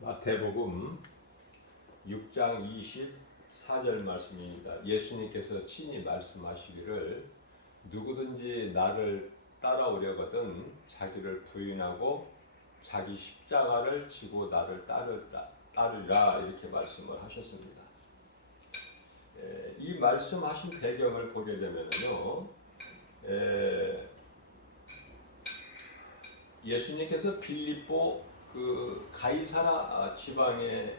마태복음 6장 24절 말씀입니다. 예수님께서 친히 말씀하시기를 누구든지 나를 따라오려거든 자기를 부인하고 자기 십자가를 지고 나를 따르라 이렇게 말씀을 하셨습니다. 이 말씀하신 배경을 보게 되면요, 예수님께서 빌립보 그 가이사라 지방에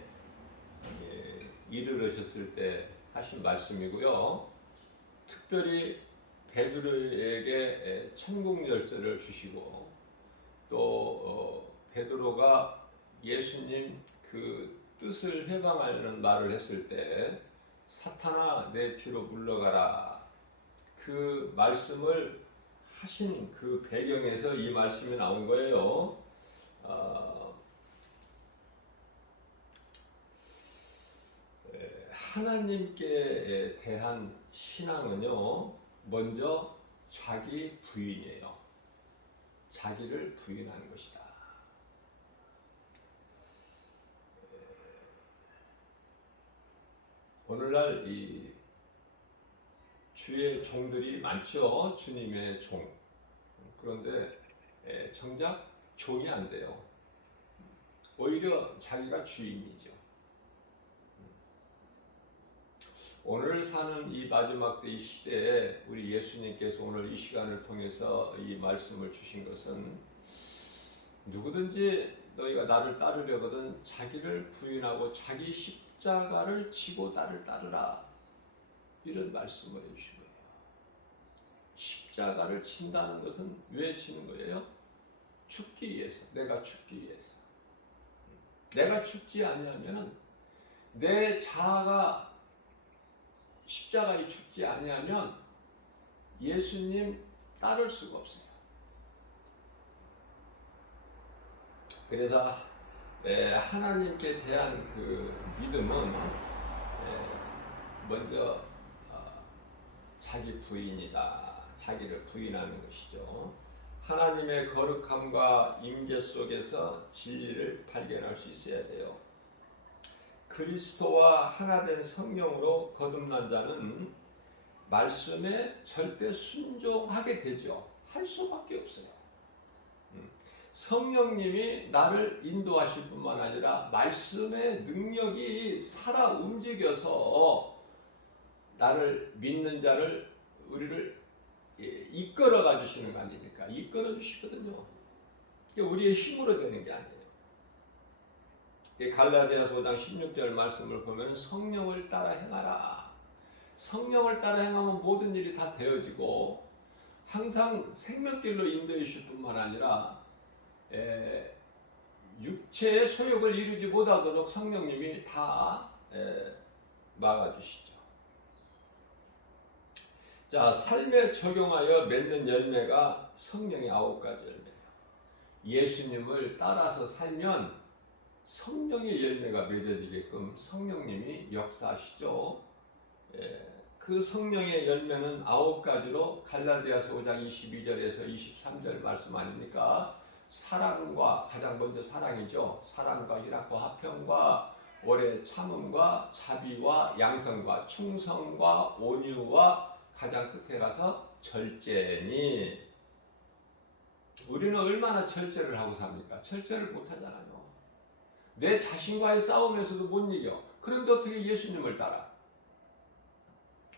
이르르셨을 때 하신 말씀이고요. 특별히 베드로에게 천국 열쇠를 주시고 또 베드로가 예수님 그 뜻을 해방하려는 말을 했을 때 사탄아 내 뒤로 물러가라 그 말씀을 하신 그 배경에서 이 말씀이 나온 거예요. 하나님께 대한 신앙은요, 먼저 자기 부인이에요. 자기를 부인하는 것이다. 오늘날 이 주의 종들이 많죠. 주님의 종. 그런데 정작 종이 안 돼요. 오히려 자기가 주인이죠. 오늘 사는 이 마지막 때이 시대에 우리 예수님께서 오늘 이 시간을 통해서 이 말씀을 주신 것은 누구든지 너희가 나를 따르려거든 자기를 부인하고 자기 십자가를 지고 나를 따르라 이런 말씀을 해주신 거예요. 십자가를 친다는 것은 왜 치는 거예요? 죽기 위해서, 내가 죽기 위해서. 내가 죽지 않으면 내 자아가 십자가에 죽지 아니하면 예수님 따를 수가 없어요. 그래서 하나님께 대한 그 믿음은 먼저 자기 부인이다. 자기를 부인하는 것이죠. 하나님의 거룩함과 임재 속에서 진리를 발견할 수 있어야 돼요. 그리스도와 하나 된 성령으로 거듭난 자는 말씀에 절대 순종하게 되죠. 할 수밖에 없어요. 성령님이 나를 인도하실 뿐만 아니라 말씀의 능력이 살아 움직여서 나를 믿는 자를 우리를 이끌어가 주시는 거 아닙니까? 이끌어 주시거든요. 우리의 힘으로 되는 게 아니에요. 갈라디아서 5장 16절 말씀을 보면 성령을 따라 행하라. 성령을 따라 행하면 모든 일이 다 되어지고 항상 생명길로 인도해 주실 뿐만 아니라 육체의 소욕을 이루지 못하도록 성령님이 다 막아주시죠. 자, 삶에 적용하여 맺는 열매가 성령의 9가지 열매예요. 예수님을 따라서 살면 성령의 열매가 맺어지게끔 성령님이 역사하시죠. 그 성령의 열매는 9가지로 갈라디아서 5장 22절에서 23절 말씀 아닙니까? 사랑과, 가장 먼저 사랑이죠. 사랑과 희락과 화평과 오래 참음과 자비와 양성과 충성과 온유와 가장 끝에 가서 절제니. 우리는 얼마나 절제를 하고 삽니까? 절제를 못 하잖아요. 내 자신과의 싸움에서도 못 이겨. 그런데 어떻게 예수님을 따라?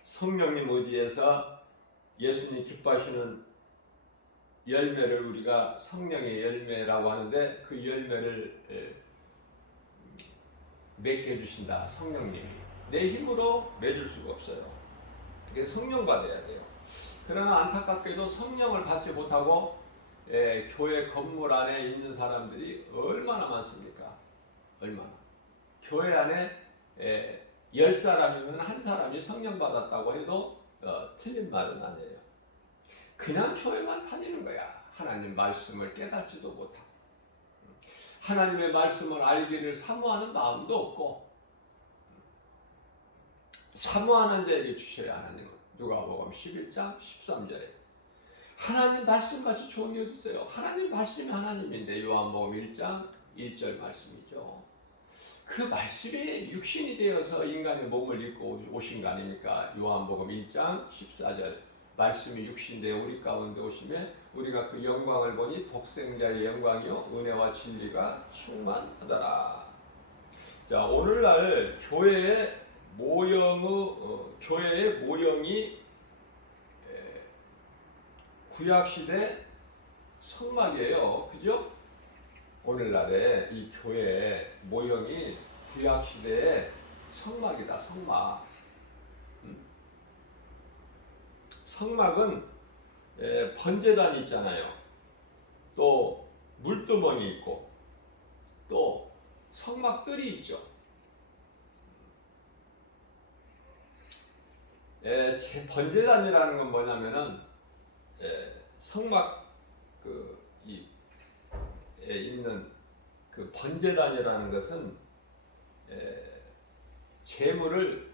성령님 의지에서 예수님 기뻐하시는 열매를 우리가 성령의 열매라고 하는데 그 열매를 맺게 해주신다. 성령님이. 내 힘으로 맺을 수가 없어요. 그게 성령 받아야 돼요. 그러나 안타깝게도 성령을 받지 못하고 교회 건물 안에 있는 사람들이 얼마나 많습니까? 얼마나. 교회 안에 10사람이면 한 사람이 성령 받았다고 해도 틀린 말은 아니에요. 그냥 교회만 다니는 거야. 하나님 말씀을 깨닫지도 못하고 하나님의 말씀을 알기를 사모하는 마음도 없고 사모하는 자에게 주셔야 하나님은. 누가복음 11장 13절에 하나님 말씀같이 좋은 게 어디 있어요. 하나님 말씀이 하나님인데 요한복음 1장 1절 말씀이죠. 그 말씀이 육신이 되어서 인간의 몸을 입고 오신 거 아닙니까? 요한복음 1장 14절 말씀이 육신되어 우리 가운데 오심에 우리가 그 영광을 보니 독생자의 영광이요 은혜와 진리가 충만하더라. 자, 오늘날 교회의 모형이 구약시대 성막이에요. 그죠? 오늘날의 이 교회 모형이 구약시대의 성막이다. 성막. 성막은 번제단이 있잖아요. 또 물두멍이 있고 또 성막들이 있죠. 번제단이라는 건 뭐냐면은 성막 있는 그 번제단이라는 것은 재물을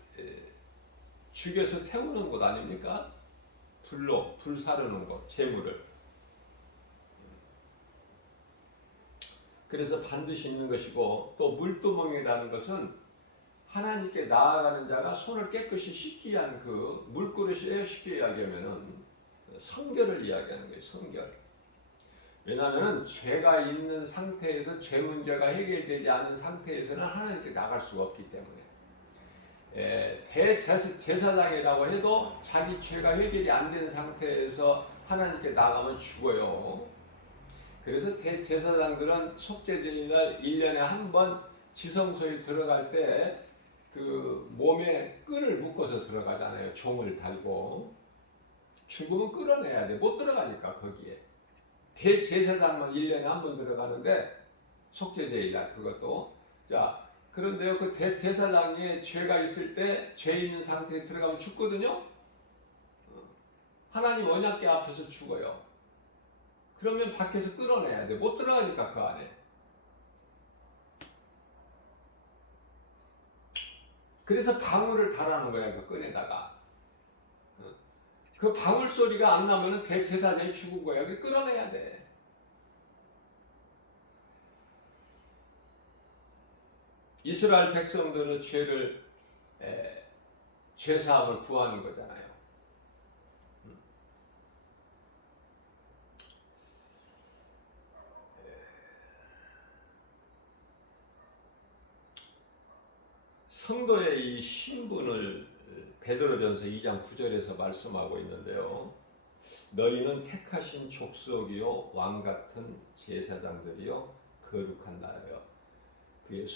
죽여서 태우는 곳 아닙니까? 불 사르는 곳, 재물을. 그래서 반드시 있는 것이고, 또 물두멍이라는 것은 하나님께 나아가는 자가 손을 깨끗이 씻기 위한 그 물그릇이에요. 쉽게 이야기하면은 성결을 이야기하는 거예요. 성결. 왜냐하면 죄가 있는 상태에서 죄 문제가 해결되지 않은 상태에서는 하나님께 나갈 수가 없기 때문에 대제사장이라고 해도 자기 죄가 해결이 안 된 상태에서 하나님께 나가면 죽어요. 그래서 대제사장들은 속죄제날 1년에 한 번 지성소에 들어갈 때 그 몸에 끈을 묶어서 들어가잖아요. 종을 달고. 죽으면 끌어내야 돼. 못 들어가니까 거기에. 대제사장만 1년에 한 번 들어가는데 속죄제이다. 그것도. 자, 그런데요. 그 대제사장이 죄가 있을 때 죄 있는 상태에 들어가면 죽거든요. 하나님 언약궤 앞에서 죽어요. 그러면 밖에서 끌어내야 돼. 못 들어가니까 그 안에. 그래서 방울을 달아놓은 거야. 그 끈에다가. 그 방울 소리가 안 나면은 대제사장이 죽은 거야. 그 끌어내야 돼. 이스라엘 백성들은 죄사함을 구하는 거잖아요. 성도의 이 신분을 베드로전서 2장 9절에서 말씀하고 있는데요. 너희는 택하신 족속이요 왕같은 제사장들이요 거룩한 나라요 그의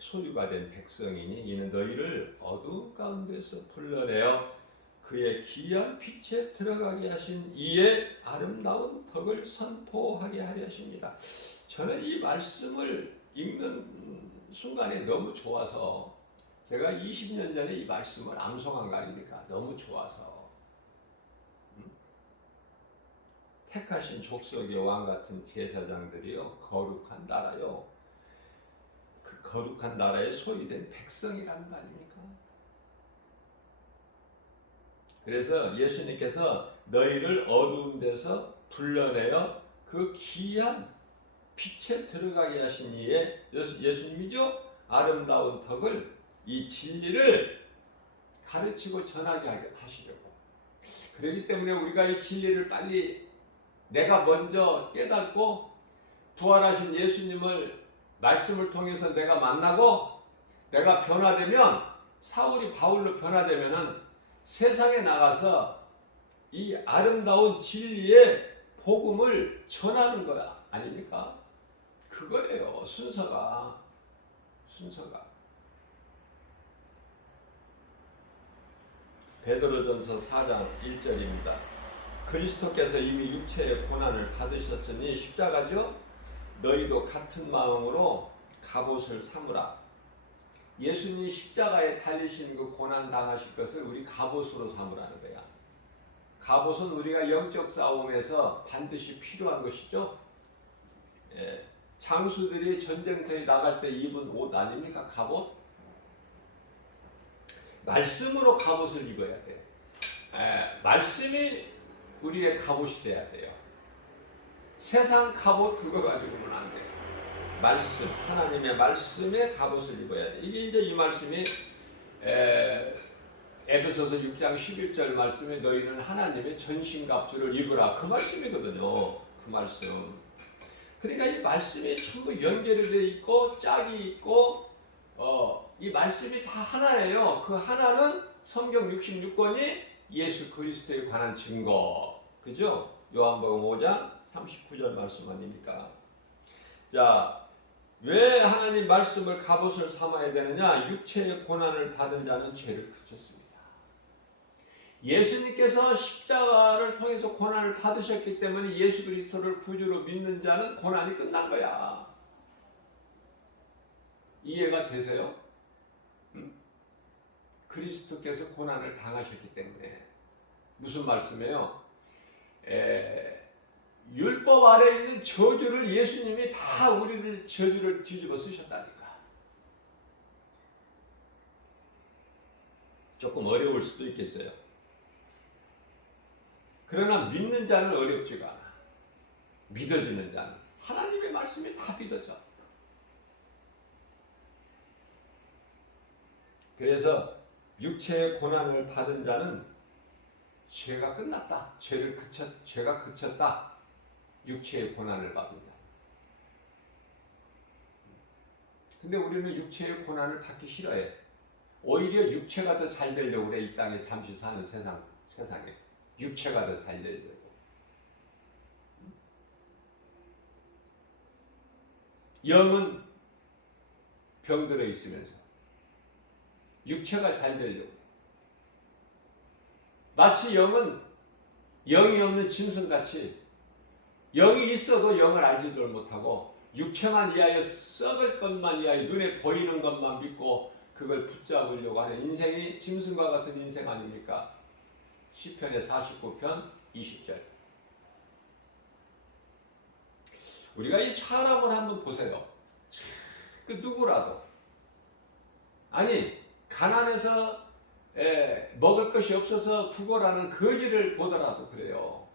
소유가 된 백성이니 이는 너희를 어두운 가운데서 불러내어 그의 귀한 빛에 들어가게 하신 이의 아름다운 덕을 선포하게 하려 하십니다. 저는 이 말씀을 읽는 순간에 너무 좋아서 제가 20년 전에 이 말씀을 암송한 거 아닙니까? 너무 좋아서. 택하신 족속의 왕 같은 제사장들이요 거룩한 나라요 그 거룩한 나라에 소유된 백성이라는 거 아닙니까? 그래서 예수님께서 너희를 어두운 데서 불러내어 그 귀한 빛에 들어가게 하신 이의 예수님이죠? 아름다운 덕을 이 진리를 가르치고 전하게 하시려고. 그렇기 때문에 우리가 이 진리를 빨리 내가 먼저 깨닫고 부활하신 예수님을 말씀을 통해서 내가 만나고 내가 변화되면 사울이 바울로 변화되면은 세상에 나가서 이 아름다운 진리의 복음을 전하는 거 아닙니까? 그거예요. 순서가. 베드로전서 4장 1절입니다. 그리스도께서 이미 육체의 고난을 받으셨으니 십자가죠. 너희도 같은 마음으로 갑옷을 삼으라. 예수님이 십자가에 달리신 그 고난 당하실 것을 우리 갑옷으로 삼으라는 거야. 갑옷은 우리가 영적 싸움에서 반드시 필요한 것이죠. 장수들이 전쟁터에 나갈 때 입은 옷 아닙니까? 갑옷. 말씀으로 갑옷을 입어야 돼. 말씀이 우리의 갑옷이 돼야 돼요. 세상 갑옷 그거 가지고는 안 돼. 말씀, 하나님의 말씀에 갑옷을 입어야 돼. 이게 이제 이 말씀이 에베소서 6장 11절 말씀에 너희는 하나님의 전신갑주를 입으라. 그 말씀이거든요. 그 말씀. 그러니까 이 말씀이 전부 연결이 되어 있고 짝이 있고 이 말씀이 다 하나예요. 그 하나는 성경 66권이 예수 그리스도에 관한 증거. 그죠? 요한복음 5장 39절 말씀 아닙니까? 자, 왜 하나님 말씀을 갑옷을 삼아야 되느냐? 육체의 고난을 받은 자는 죄를 그쳤습니다. 예수님께서 십자가를 통해서 고난을 받으셨기 때문에 예수 그리스도를 구주로 믿는 자는 고난이 끝난 거야. 이해가 되세요? 그리스도께서 고난을 당하셨기 때문에. 무슨 말씀이에요? 율법 아래 있는 저주를 예수님이 다 우리를 저주를 뒤집어 쓰셨다니까. 조금 어려울 수도 있겠어요. 그러나 믿는 자는 어렵지가 않아. 믿어지는 자는 하나님의 말씀이 다 믿어져. 그래서 육체의 고난을 받은 자는 죄가 끝났다. 죄가 그쳤다. 육체의 고난을 받은 자. 근데 우리는 육체의 고난을 받기 싫어해. 오히려 육체가 더 잘 되려고 그래. 이 땅에 잠시 사는 세상에. 육체가 더 잘 되려고. 영은 병들어 있으면서 육체가 잘 되려고. 마치 영은 영이 없는 짐승같이 영이 있어도 영을 알지도 못하고 육체만 위하여 썩을 것만 위하여 눈에 보이는 것만 믿고 그걸 붙잡으려고 하는 인생이 짐승과 같은 인생 아닙니까? 시편의 49편 20절. 우리가 이 사람을 한번 보세요. 그 누구라도 아니 가난해서 먹을 것이 없어서 구걸하는 거지를 보더라도 그래요.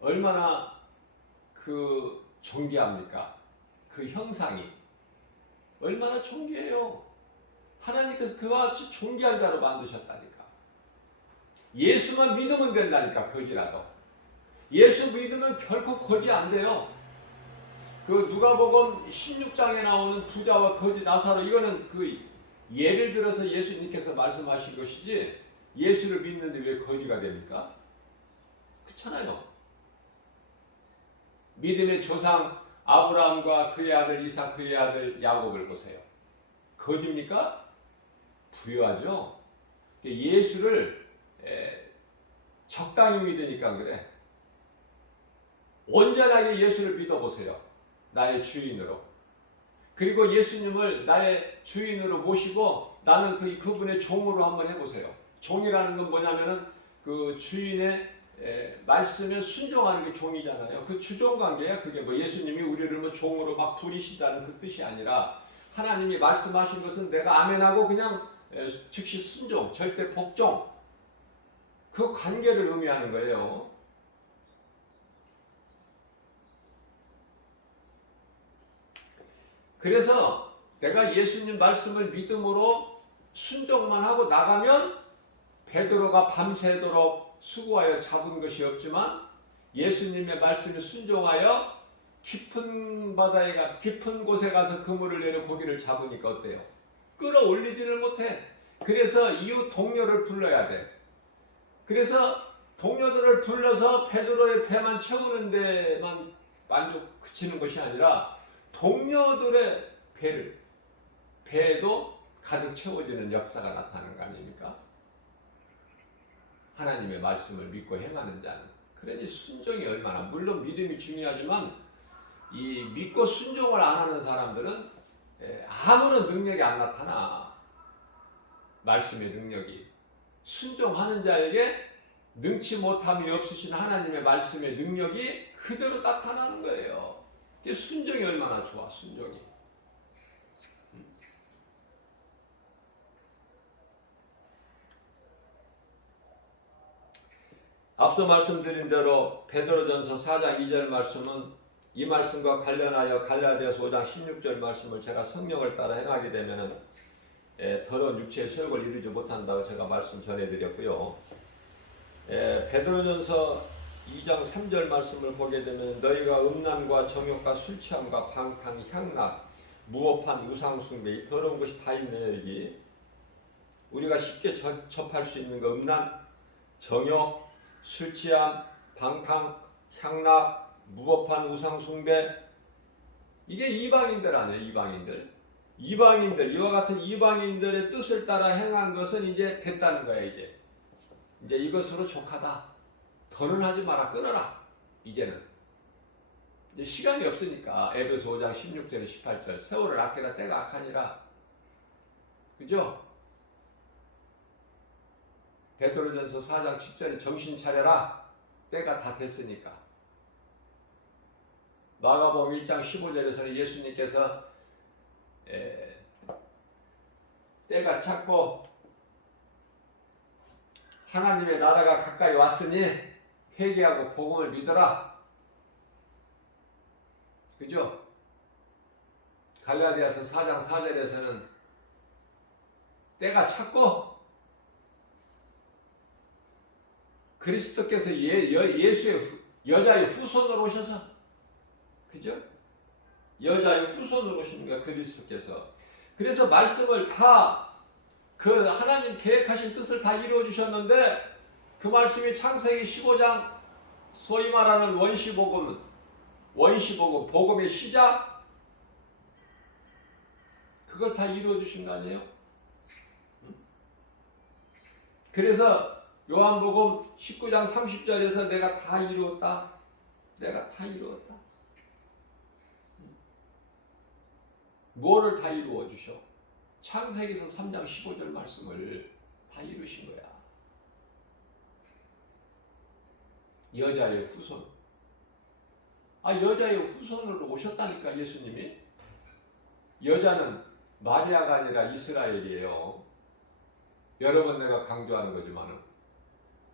얼마나 그 존귀합니까? 그 형상이 얼마나 존귀해요. 하나님께서 그와 같이 존귀한 자로 만드셨다니까. 예수만 믿으면 된다니까. 거지라도 예수 믿으면 결코 거지 안 돼요. 그 누가복음 16장에 나오는 부자와 거지 나사로, 이거는 그 예를 들어서 예수님께서 말씀하신 것이지 예수를 믿는데 왜 거지가 됩니까? 그렇잖아요. 믿음의 조상 아브라함과 그의 아들 이삭, 그의 아들 야곱을 보세요. 거지입니까? 부유하죠. 예수를 적당히 믿으니까 그래. 온전하게 예수를 믿어보세요. 나의 주인으로. 그리고 예수님을 나의 주인으로 모시고 나는 그분의 종으로 한번 해보세요. 종이라는 건 뭐냐면은 그 주인의 말씀에 순종하는 게 종이잖아요. 그 주종 관계야. 그게 뭐 예수님이 우리를 뭐 종으로 막 부리시다는 그 뜻이 아니라 하나님이 말씀하신 것은 내가 아멘하고 그냥 즉시 순종, 절대 복종, 그 관계를 의미하는 거예요. 그래서 내가 예수님 말씀을 믿음으로 순종만 하고 나가면 베드로가 밤새도록 수고하여 잡은 것이 없지만 예수님의 말씀에 순종하여 깊은 바다에 깊은 곳에 가서 그물을 내려 고기를 잡으니까 어때요? 끌어올리지를 못해. 그래서 이웃 동료를 불러야 돼. 그래서 동료들을 불러서 베드로의 배만 채우는 데만 만족 그치는 것이 아니라 동료들의 배도 가득 채워지는 역사가 나타나는 거 아닙니까? 하나님의 말씀을 믿고 행하는 자는. 그러니 순종이 얼마나, 물론 믿음이 중요하지만 이 믿고 순종을 안 하는 사람들은 아무런 능력이 안 나타나. 말씀의 능력이. 순종하는 자에게 능치 못함이 없으신 하나님의 말씀의 능력이 그대로 나타나는 거예요. 순종이 얼마나 좋아. 순종이. 앞서 말씀드린 대로 베드로전서 4장 2절 말씀은 이 말씀과 관련하여 갈라디아서 5장 16절 말씀을 제가 성령을 따라 행하게 되면은 더러운 육체의 소욕을 이루지 못한다고 제가 말씀 전해드렸고요. 베드로전서 2장 3절 말씀을 보게 되면 너희가 음란과 정욕과 술 취함과 방탕, 향락, 무법한 우상숭배 이 더러운 것이 다 있네요. 여기 우리가 쉽게 접할 수 있는 거 음란, 정욕, 술 취함, 방탕, 향락, 무법한 우상숭배 이게 이방인들 아니에요. 이방인들 이와 같은 이방인들의 뜻을 따라 행한 것은 이제 됐다는 거야. 이제 이것으로 족하다. 더는 하지 마라. 끊어라. 이제는 이제 시간이 없으니까 에베소 5장 16절에 18절 세월을 아껴라 때가 악하니라. 그죠? 베드로전서 4장 10절에 정신 차려라. 때가 다 됐으니까. 마가복음 1장 15절에서는 예수님께서 때가 찼고 하나님의 나라가 가까이 왔으니 회개하고 복음을 믿어라. 그죠? 갈라디아서 4장 4절에서는 때가 찼고 그리스도께서 예수의 여자의 후손으로 오셔서 그죠? 여자의 후손으로 오시는 거야. 그리스도께서. 그래서 말씀을 다 그 하나님 계획하신 뜻을 다 이루어 주셨는데 그 말씀이 창세기 15장 소위 말하는 원시복음, 복음의 시작 그걸 다 이루어 주신 거 아니에요? 그래서 요한복음 19장 30절에서 내가 다 이루었다. 뭐를 다 이루어 주셔? 창세기서 3장 15절 말씀을 다 이루신 거야. 여자의 후손. 여자의 후손으로 오셨다니까 예수님이. 여자는 마리아가 아니라 이스라엘이에요. 여러 번 내가 강조하는 거지만은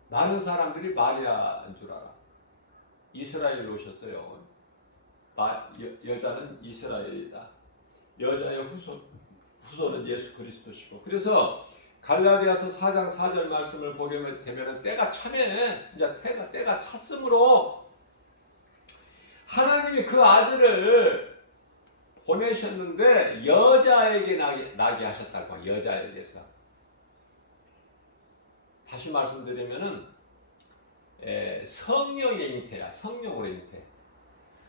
많은 사람들이 마리아인 줄 알아. 이스라엘로 오셨어요. 여자는 이스라엘이다. 여자의 후손은 예수 그리스도시고. 그래서 갈라디아서 4장 4절 말씀을 보게 되면 때가 차면 이제 때가 찼으므로 하나님이 그 아들을 보내셨는데 여자에게 나게 하셨다고. 여자에게서. 다시 말씀드리면은 성령의 잉태야. 성령으로 잉태.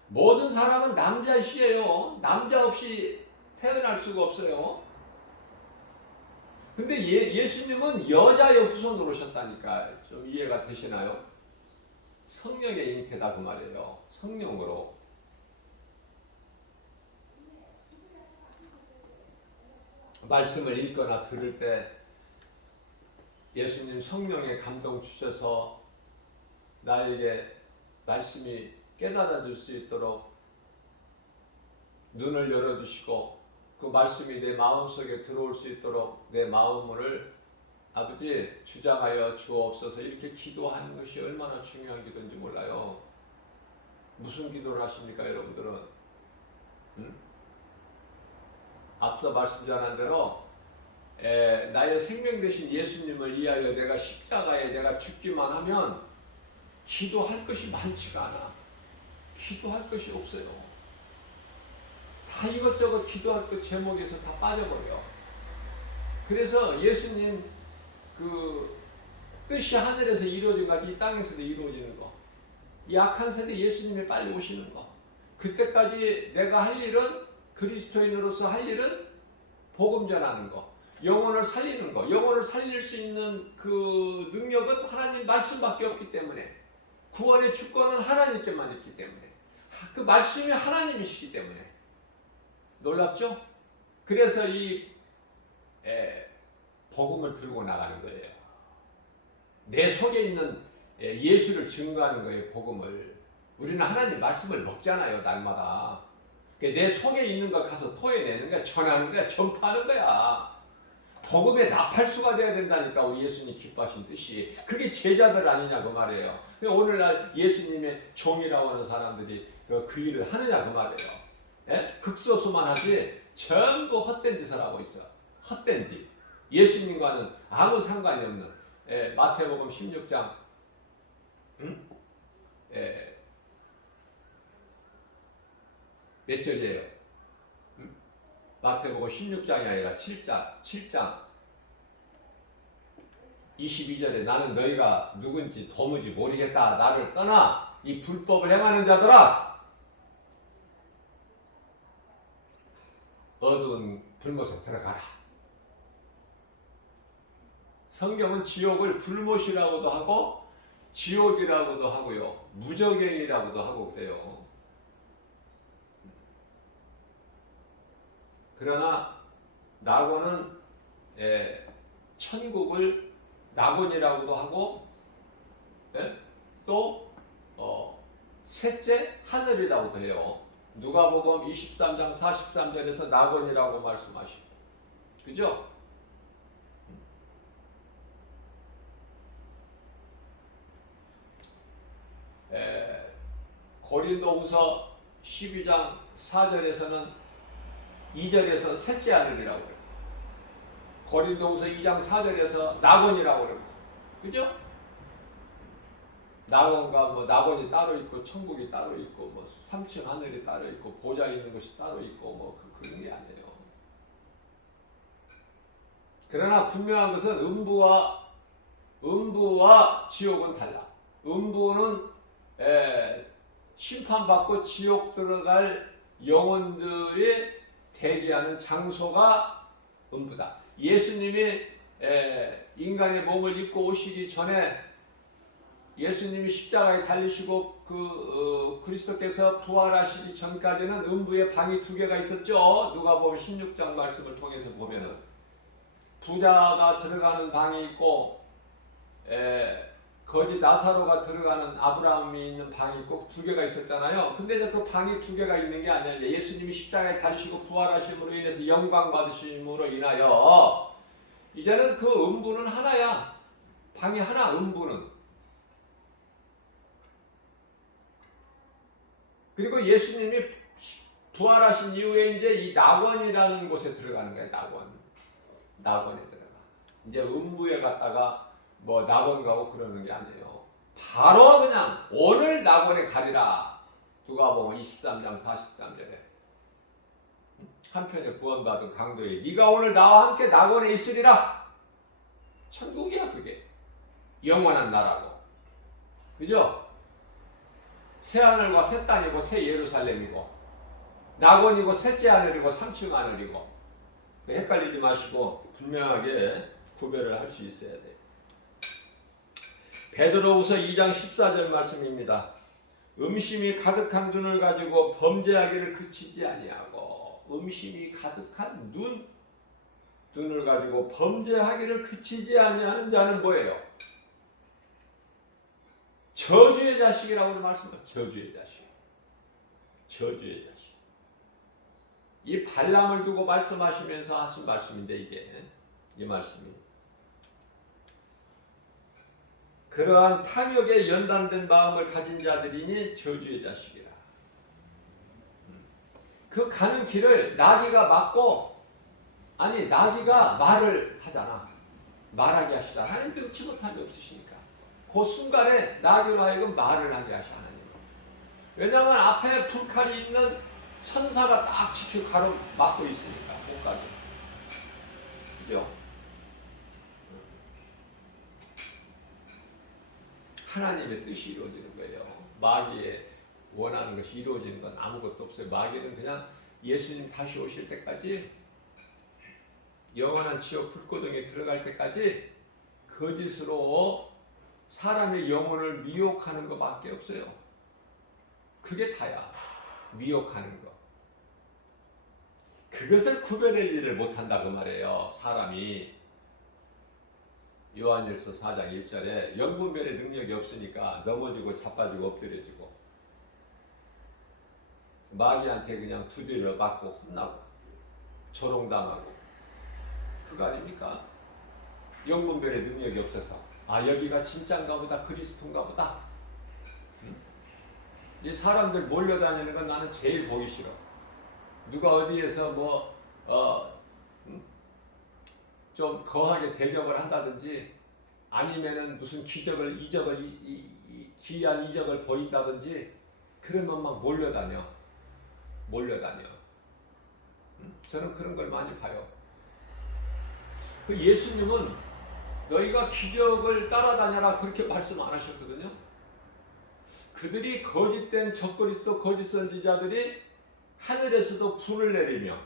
모든 사람은 남자시에요. 남자 없이 태어날 수가 없어요. 근데 예수님은 여자의 후손으로 오셨다니까. 좀 이해가 되시나요? 성령의 잉태다 그 말이에요. 성령으로. 말씀을 읽거나 들을 때 예수님 성령의 감동 주셔서 나에게 말씀이 깨달아 줄 수 있도록 눈을 열어주시고 그 말씀이 내 마음속에 들어올 수 있도록 내 마음을 아버지 주장하여 주옵소서. 이렇게 기도하는 것이 얼마나 중요한 기도인지 몰라요. 무슨 기도를 하십니까 여러분들은? 앞서 말씀 전한 대로 나의 생명 되신 예수님을 위하여 내가 십자가에 내가 죽기만 하면 기도할 것이 많지가 않아. 기도할 것이 없어요. 다 이것저것 기도할 것 제목에서 다 빠져버려. 그래서 예수님 그 뜻이 하늘에서 이루어진 것 같이 이 땅에서도 이루어지는 거. 이 악한 세대 예수님이 빨리 오시는 거. 그때까지 내가 할 일은 그리스도인으로서 할 일은 복음 전하는 거. 영혼을 살리는 거. 영혼을 살릴 수 있는 그 능력은 하나님 말씀밖에 없기 때문에 구원의 주권은 하나님께만 있기 때문에 그 말씀이 하나님이시기 때문에 놀랍죠? 그래서 이 복음을 들고 나가는 거예요. 내 속에 있는 예수를 증거하는 거예요. 복음을. 우리는 하나님 말씀을 먹잖아요. 날마다. 내 속에 있는 거 가서 토해내는 거야. 전하는 거야. 전파하는 거야. 복음의 나팔수가 되어야 된다니까. 우리 예수님 기뻐하신 뜻이. 그게 제자들 아니냐 그 말이에요. 오늘날 예수님의 종이라고 하는 사람들이 그 일을 하느냐 그 말이에요. 예? 극소수만 하지 전부 헛된 짓을 하고 있어. 헛된 짓. 예수님과는 아무 상관이 없는 마태복음 16장 몇 절이에요? 마태복음 16장이 아니라 7장 22절에 나는 너희가 누군지 도무지 모르겠다. 나를 떠나 이 불법을 행하는 자들아 어두운 불못에 들어가라. 성경은 지옥을 불못이라고도 하고 지옥이라고도 하고요. 무저갱이라고도 하고 그래요. 그러나 낙원은 천국을 낙원이라고도 하고 또 셋째 하늘이라고도 해요. 누가복음 23장 43절에서 낙원이라고 말씀하시고 그죠? 고린도후서 12장 4절에서는 2절에서 셋째 하늘이라고 그래요. 고린도후서 2장 4절에서 낙원이라고 그래요. 그죠? 낙원과 뭐 낙원이 따로 있고 천국이 따로 있고 뭐 3층 하늘이 따로 있고 보좌 있는 것이 따로 있고 뭐 그런 게 아니에요. 그러나 분명한 것은 음부와 지옥은 달라. 음부는 심판받고 지옥 들어갈 영혼들이 대기하는 장소가 음부다. 예수님이 인간의 몸을 입고 오시기 전에 예수님이 십자가에 달리시고 그리스도께서 부활하시기 전까지는 음부에 방이 2개가 있었죠. 누가복음 16장 말씀을 통해서 보면은 부자가 들어가는 방이 있고 거지 나사로가 들어가는 아브라함이 있는 방이 있고 2개가 있었잖아요. 근데 그 방이 2개가 있는 게 아니라 예수님이 십자가에 달리시고 부활하심으로 인해서 영광 받으심으로 인하여 이제는 그 음부는 하나야. 방이 하나, 음부는. 그리고 예수님이 부활하신 이후에 이제 이 낙원이라는 곳에 들어가는 거예요. 낙원에 들어가. 이제 음부에 갔다가 뭐 낙원 가고 그러는 게 아니에요. 바로 그냥 오늘 낙원에 가리라. 누가복음 23장 43절에 한편에 구원받은 강도에 네가 오늘 나와 함께 낙원에 있으리라. 천국이야 그게. 영원한 나라고. 그죠? 새 하늘과 새 땅이고 새 예루살렘이고 낙원이고 셋째 하늘이고 3층 하늘이고 헷갈리지 마시고 분명하게 구별을 할 수 있어야 돼요. 베드로후서 2장 14절 말씀입니다. 음심이 가득한 눈을 가지고 범죄하기를 그치지 아니하고 음심이 가득한 눈을 가지고 범죄하기를 그치지 아니하는 자는 뭐예요? 저주의 자식이라고 말씀합니다. 저주의 자식. 저주의 자식. 이 발람을 두고 말씀하시면서 하신 말씀인데 이게 이 말씀이 그러한 탐욕에 연단된 마음을 가진 자들이니 저주의 자식이라. 그 가는 길을 나귀가 막고 나귀가 말을 하잖아. 말하게 하시다. 하나님 능치 못함이 없으시니까. 그 순간에 나귀로 하여금 말을 하게 하셔 하나님. 왜냐하면 앞에 불칼이 있는 천사가 딱 지켜 가로막고 있으니까 못 가게. 그죠? 하나님의 뜻이 이루어지는 거예요. 마귀의 원하는 것이 이루어지는 건 아무것도 없어요. 마귀는 그냥 예수님 다시 오실 때까지 영원한 지옥 불고등에 들어갈 때까지 거짓으로 사람의 영혼을 미혹하는 것밖에 없어요. 그게 다야. 미혹하는 거. 그것을 구별하지를 못한다고 말해요. 사람이. 요한일서 4장 1절에 영분별의 능력이 없으니까 넘어지고 자빠지고 엎드려지고 마귀한테 그냥 두드려 맞고 혼나고 조롱당하고 그거 아닙니까? 영분별의 능력이 없어서 여기가 진짜인가 보다 그리스도인가 보다 이 사람들 몰려다니는 건 나는 제일 보기 싫어. 누가 어디에서 좀 거하게 대접을 한다든지 아니면은 무슨 기적을 이적을 기이한 이적을 보인다든지 그러면 막 몰려다녀. 저는 그런 걸 많이 봐요. 그 예수님은 너희가 기적을 따라다녀라 그렇게 말씀 안 하셨거든요. 그들이 거짓된 적그리스도 거짓 선지자들이 하늘에서도 불을 내리며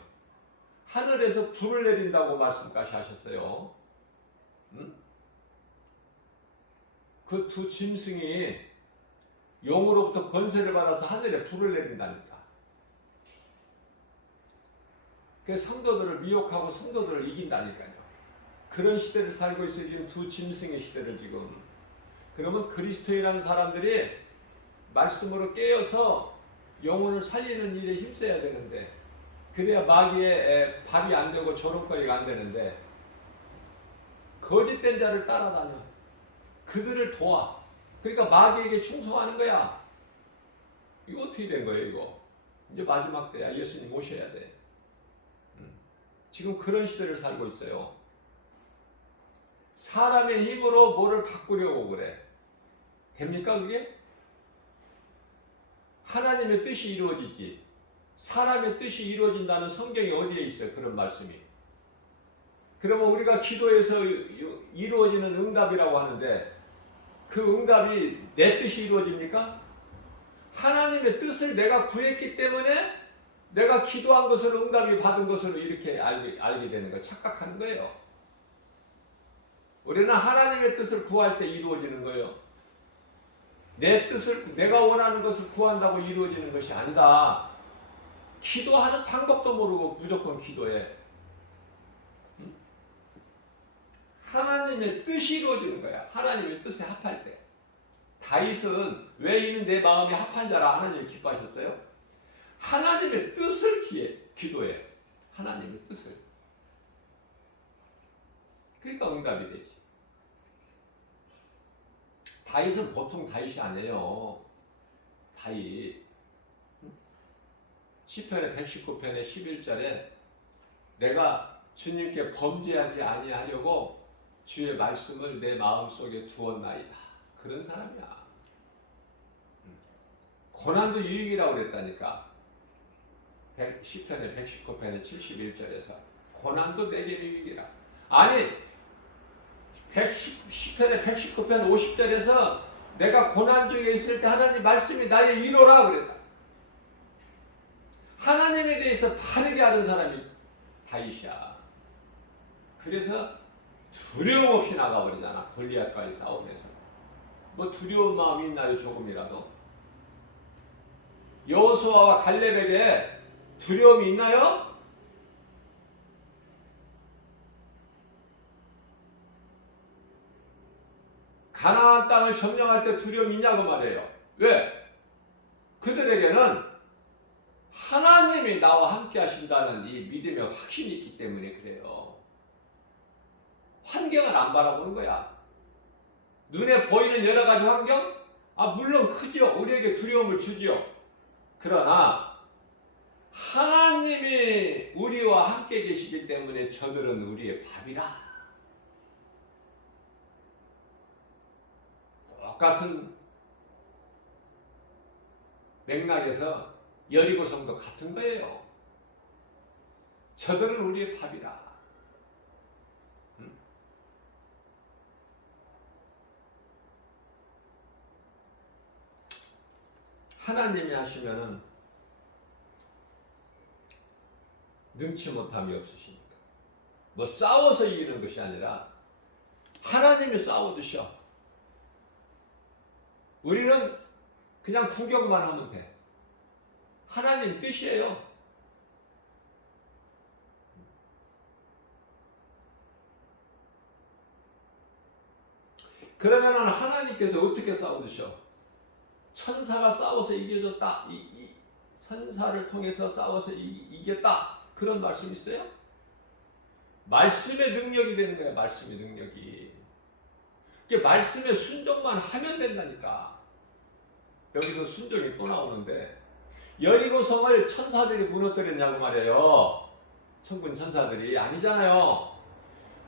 하늘에서 불을 내린다고 말씀까지 하셨어요. 그 두 짐승이 용으로부터 권세를 받아서 하늘에 불을 내린다니까. 그 성도들을 미혹하고 성도들을 이긴다니까요. 그런 시대를 살고 있어요. 지금 두 짐승의 시대를 지금. 그러면 그리스도인이라는 사람들이 말씀으로 깨어서 영혼을 살리는 일에 힘써야 되는데 그래야 마귀의 발이 안 되고 조롱거리가 안 되는데 거짓된 자를 따라다녀. 그들을 도와. 그러니까 마귀에게 충성하는 거야. 이거 어떻게 된 거예요 이거? 이제 마지막 때야. 예수님 오셔야 돼. 지금 그런 시대를 살고 있어요. 사람의 힘으로 뭐를 바꾸려고 그래. 됩니까 그게? 하나님의 뜻이 이루어지지. 사람의 뜻이 이루어진다는 성경이 어디에 있어요? 그런 말씀이. 그러면 우리가 기도해서 이루어지는 응답이라고 하는데 그 응답이 내 뜻이 이루어집니까? 하나님의 뜻을 내가 구했기 때문에 내가 기도한 것으로 응답이 받은 것으로 이렇게 알게 되는 거예요. 착각하는 거예요. 우리는 하나님의 뜻을 구할 때 이루어지는 거예요. 내 뜻을 내가 원하는 것을 구한다고 이루어지는 것이 아니다. 기도하는 방법도 모르고 무조건 기도해. 하나님의 뜻이 이루어지는 거야. 하나님의 뜻에 합할 때. 다윗은 왜 이는 내 마음이 합한 자라 하나님이 기뻐하셨어요? 하나님의 뜻을 기도해. 하나님의 뜻을. 그러니까 응답이 되지. 다윗은 보통 다윗이 아니에요. 다윗. 시편의 119편의 11절에 내가 주님께 범죄하지 아니하려고 주의 말씀을 내 마음속에 두었나이다. 그런 사람이야. 고난도 유익이라고 그랬다니까. 시편의 119편의 71절에서 고난도 내게 유익이라. 아니 시편의 119편 50절에서 내가 고난 중에 있을 때 하나님 말씀이 나의 위로라 그랬다. 하나님에 대해서 바르게 아는 사람이 다윗이야. 그래서 두려움 없이 나가버리잖아. 골리앗과의 싸움에서. 뭐 두려운 마음이 있나요? 조금이라도. 여호수아와 갈렙에게 두려움이 있나요? 가나안 땅을 점령할 때 두려움이 있냐고 말해요. 왜? 그들에게는 하나님이 나와 함께 하신다는 이 믿음의 확신이 있기 때문에 그래요. 환경을 안 바라보는 거야. 눈에 보이는 여러 가지 환경? 물론 크죠. 우리에게 두려움을 주지요. 그러나 하나님이 우리와 함께 계시기 때문에 저들은 우리의 밥이라. 똑같은 맥락에서 여리고성도 같은 거예요. 저들은 우리의 밥이라. 하나님이 하시면은 능치 못함이 없으시니까. 뭐 싸워서 이기는 것이 아니라 하나님이 싸워주셔. 우리는 그냥 구경만 하면 돼. 하나님 뜻이에요. 그러면은 하나님께서 어떻게 싸워주셔? 천사가 싸워서 이겨줬다. 천사를 통해서 싸워서 이겼다. 그런 말씀 있어요? 말씀의 능력이 되는 거야. 말씀의 능력이. 이게 말씀에 순종만 하면 된다니까. 여기서 순종이 또 나오는데 여리고성을 천사들이 무너뜨렸냐고 말이에요. 천군 천사들이. 아니잖아요.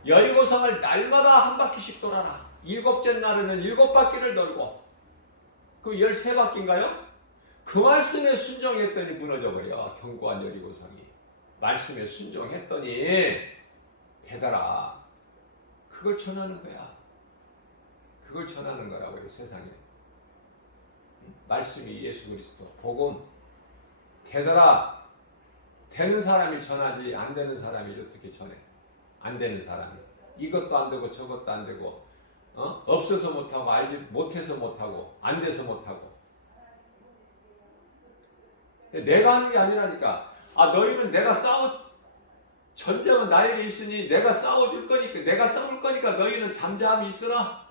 여리고성을 날마다 한 바퀴씩 돌아라. 일곱째 날에는 7바퀴를 돌고 그 13바퀴인가요? 그 말씀에 순종했더니 무너져버려. 견고한 여리고성이. 말씀에 순종했더니 되더라. 그걸 전하는 거야. 그걸 전하는 거라고요. 세상에. 말씀이 예수 그리스도 복음 되더라. 되는 사람이 전하지 안 되는 사람이 어떻게 전해? 안 되는 사람이. 이것도 안 되고 저것도 안 되고 없어서 못하고 알지 못해서 못하고 안 돼서 못하고. 내가 하는 게 아니라니까. 너희는 내가 전쟁은 나에게 있으니 내가 싸워줄 거니까 내가 싸울 거니까 너희는 잠잠히 있으라.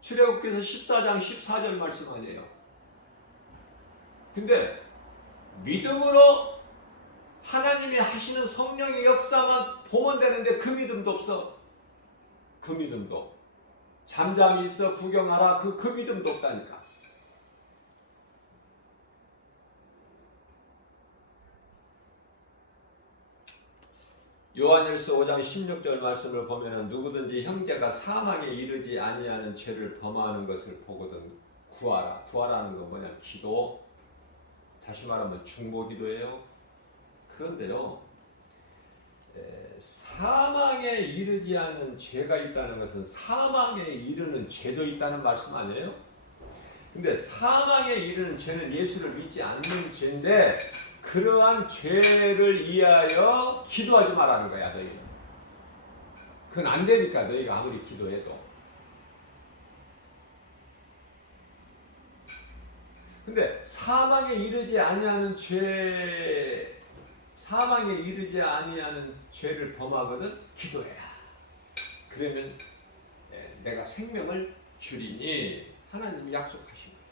출애굽기서 14장 14절 말씀 아니에요. 근데 믿음으로 하나님이 하시는 성령의 역사만 보면 되는데 그 믿음도 없어. 그 믿음도. 잠잠히 있어 구경하라. 그 믿음도 없다니까. 요한일서 5장 16절 말씀을 보면은 누구든지 형제가 사망에 이르지 아니하는 죄를 범하는 것을 보거든 구하라. 구하라는 건 뭐냐? 기도. 다시 말하면 중보기도예요. 그런데요, 사망에 이르지 않은 죄가 있다는 것은 사망에 이르는 죄도 있다는 말씀 아니에요? 근데 사망에 이르는 죄는 예수를 믿지 않는 죄인데 그러한 죄를 위하여 기도하지 말라는 거야, 너희는. 그건 안 되니까 너희가 아무리 기도해도. 근데 사망에 이르지 아니하는 죄를 범하거든 기도해라. 그러면 내가 생명을 주리니 하나님이 약속하신 거예요.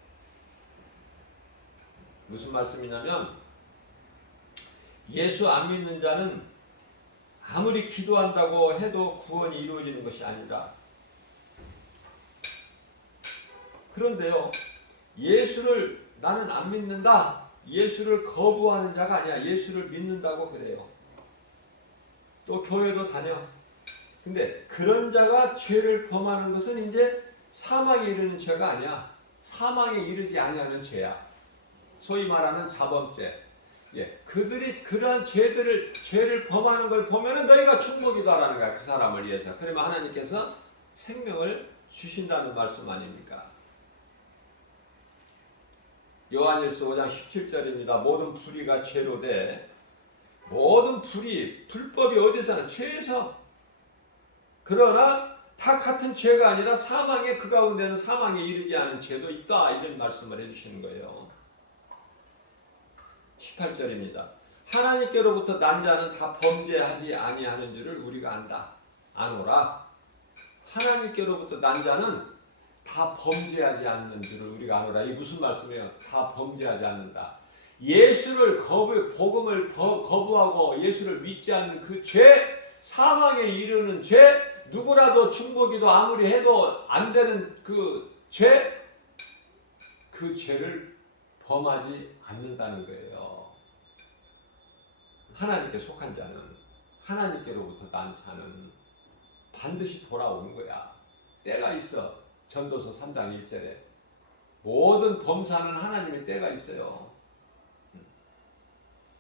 무슨 말씀이냐면 예수 안 믿는 자는 아무리 기도한다고 해도 구원이 이루어지는 것이 아니라, 그런데요, 예수를 나는 안 믿는다, 예수를 거부하는 자가 아니야. 예수를 믿는다고 그래요. 또 교회도 다녀. 근데 그런 자가 죄를 범하는 것은 이제 사망에 이르는 죄가 아니야. 사망에 이르지 아니하는 죄야. 소위 말하는 자범죄. 그들이 그러한 죄를 범하는 걸 보면은 너희가 중보기도하라는 거야. 그 사람을 위해서. 그러면 하나님께서 생명을 주신다는 말씀 아닙니까? 요한일서 5장 17절입니다. 모든 불의가 죄로 돼. 모든 불법이 어디서나 죄에서. 그러나 다 같은 죄가 아니라 사망에, 그 가운데는 사망에 이르지 않은 죄도 있다. 이런 말씀을 해주시는 거예요. 18절입니다. 하나님께로부터 난 자는 다 범죄하지 아니하는 줄을 우리가 안다. 아노라. 하나님께로부터 난 자는 다 범죄하지 않는 줄을 우리가 아노라. 이게 무슨 말씀이에요? 다 범죄하지 않는다. 예수를 복음을 거부하고 예수를 믿지 않는 그 죄, 사망에 이르는 죄, 누구라도 중보기도 아무리 해도 안 되는 그 죄를 범하지 않는다는 거예요. 하나님께 속한 자는, 하나님께로부터 난 자는 반드시 돌아오는 거야. 때가 있어. 전도서 3장 1절에 모든 범사는 하나님의 때가 있어요.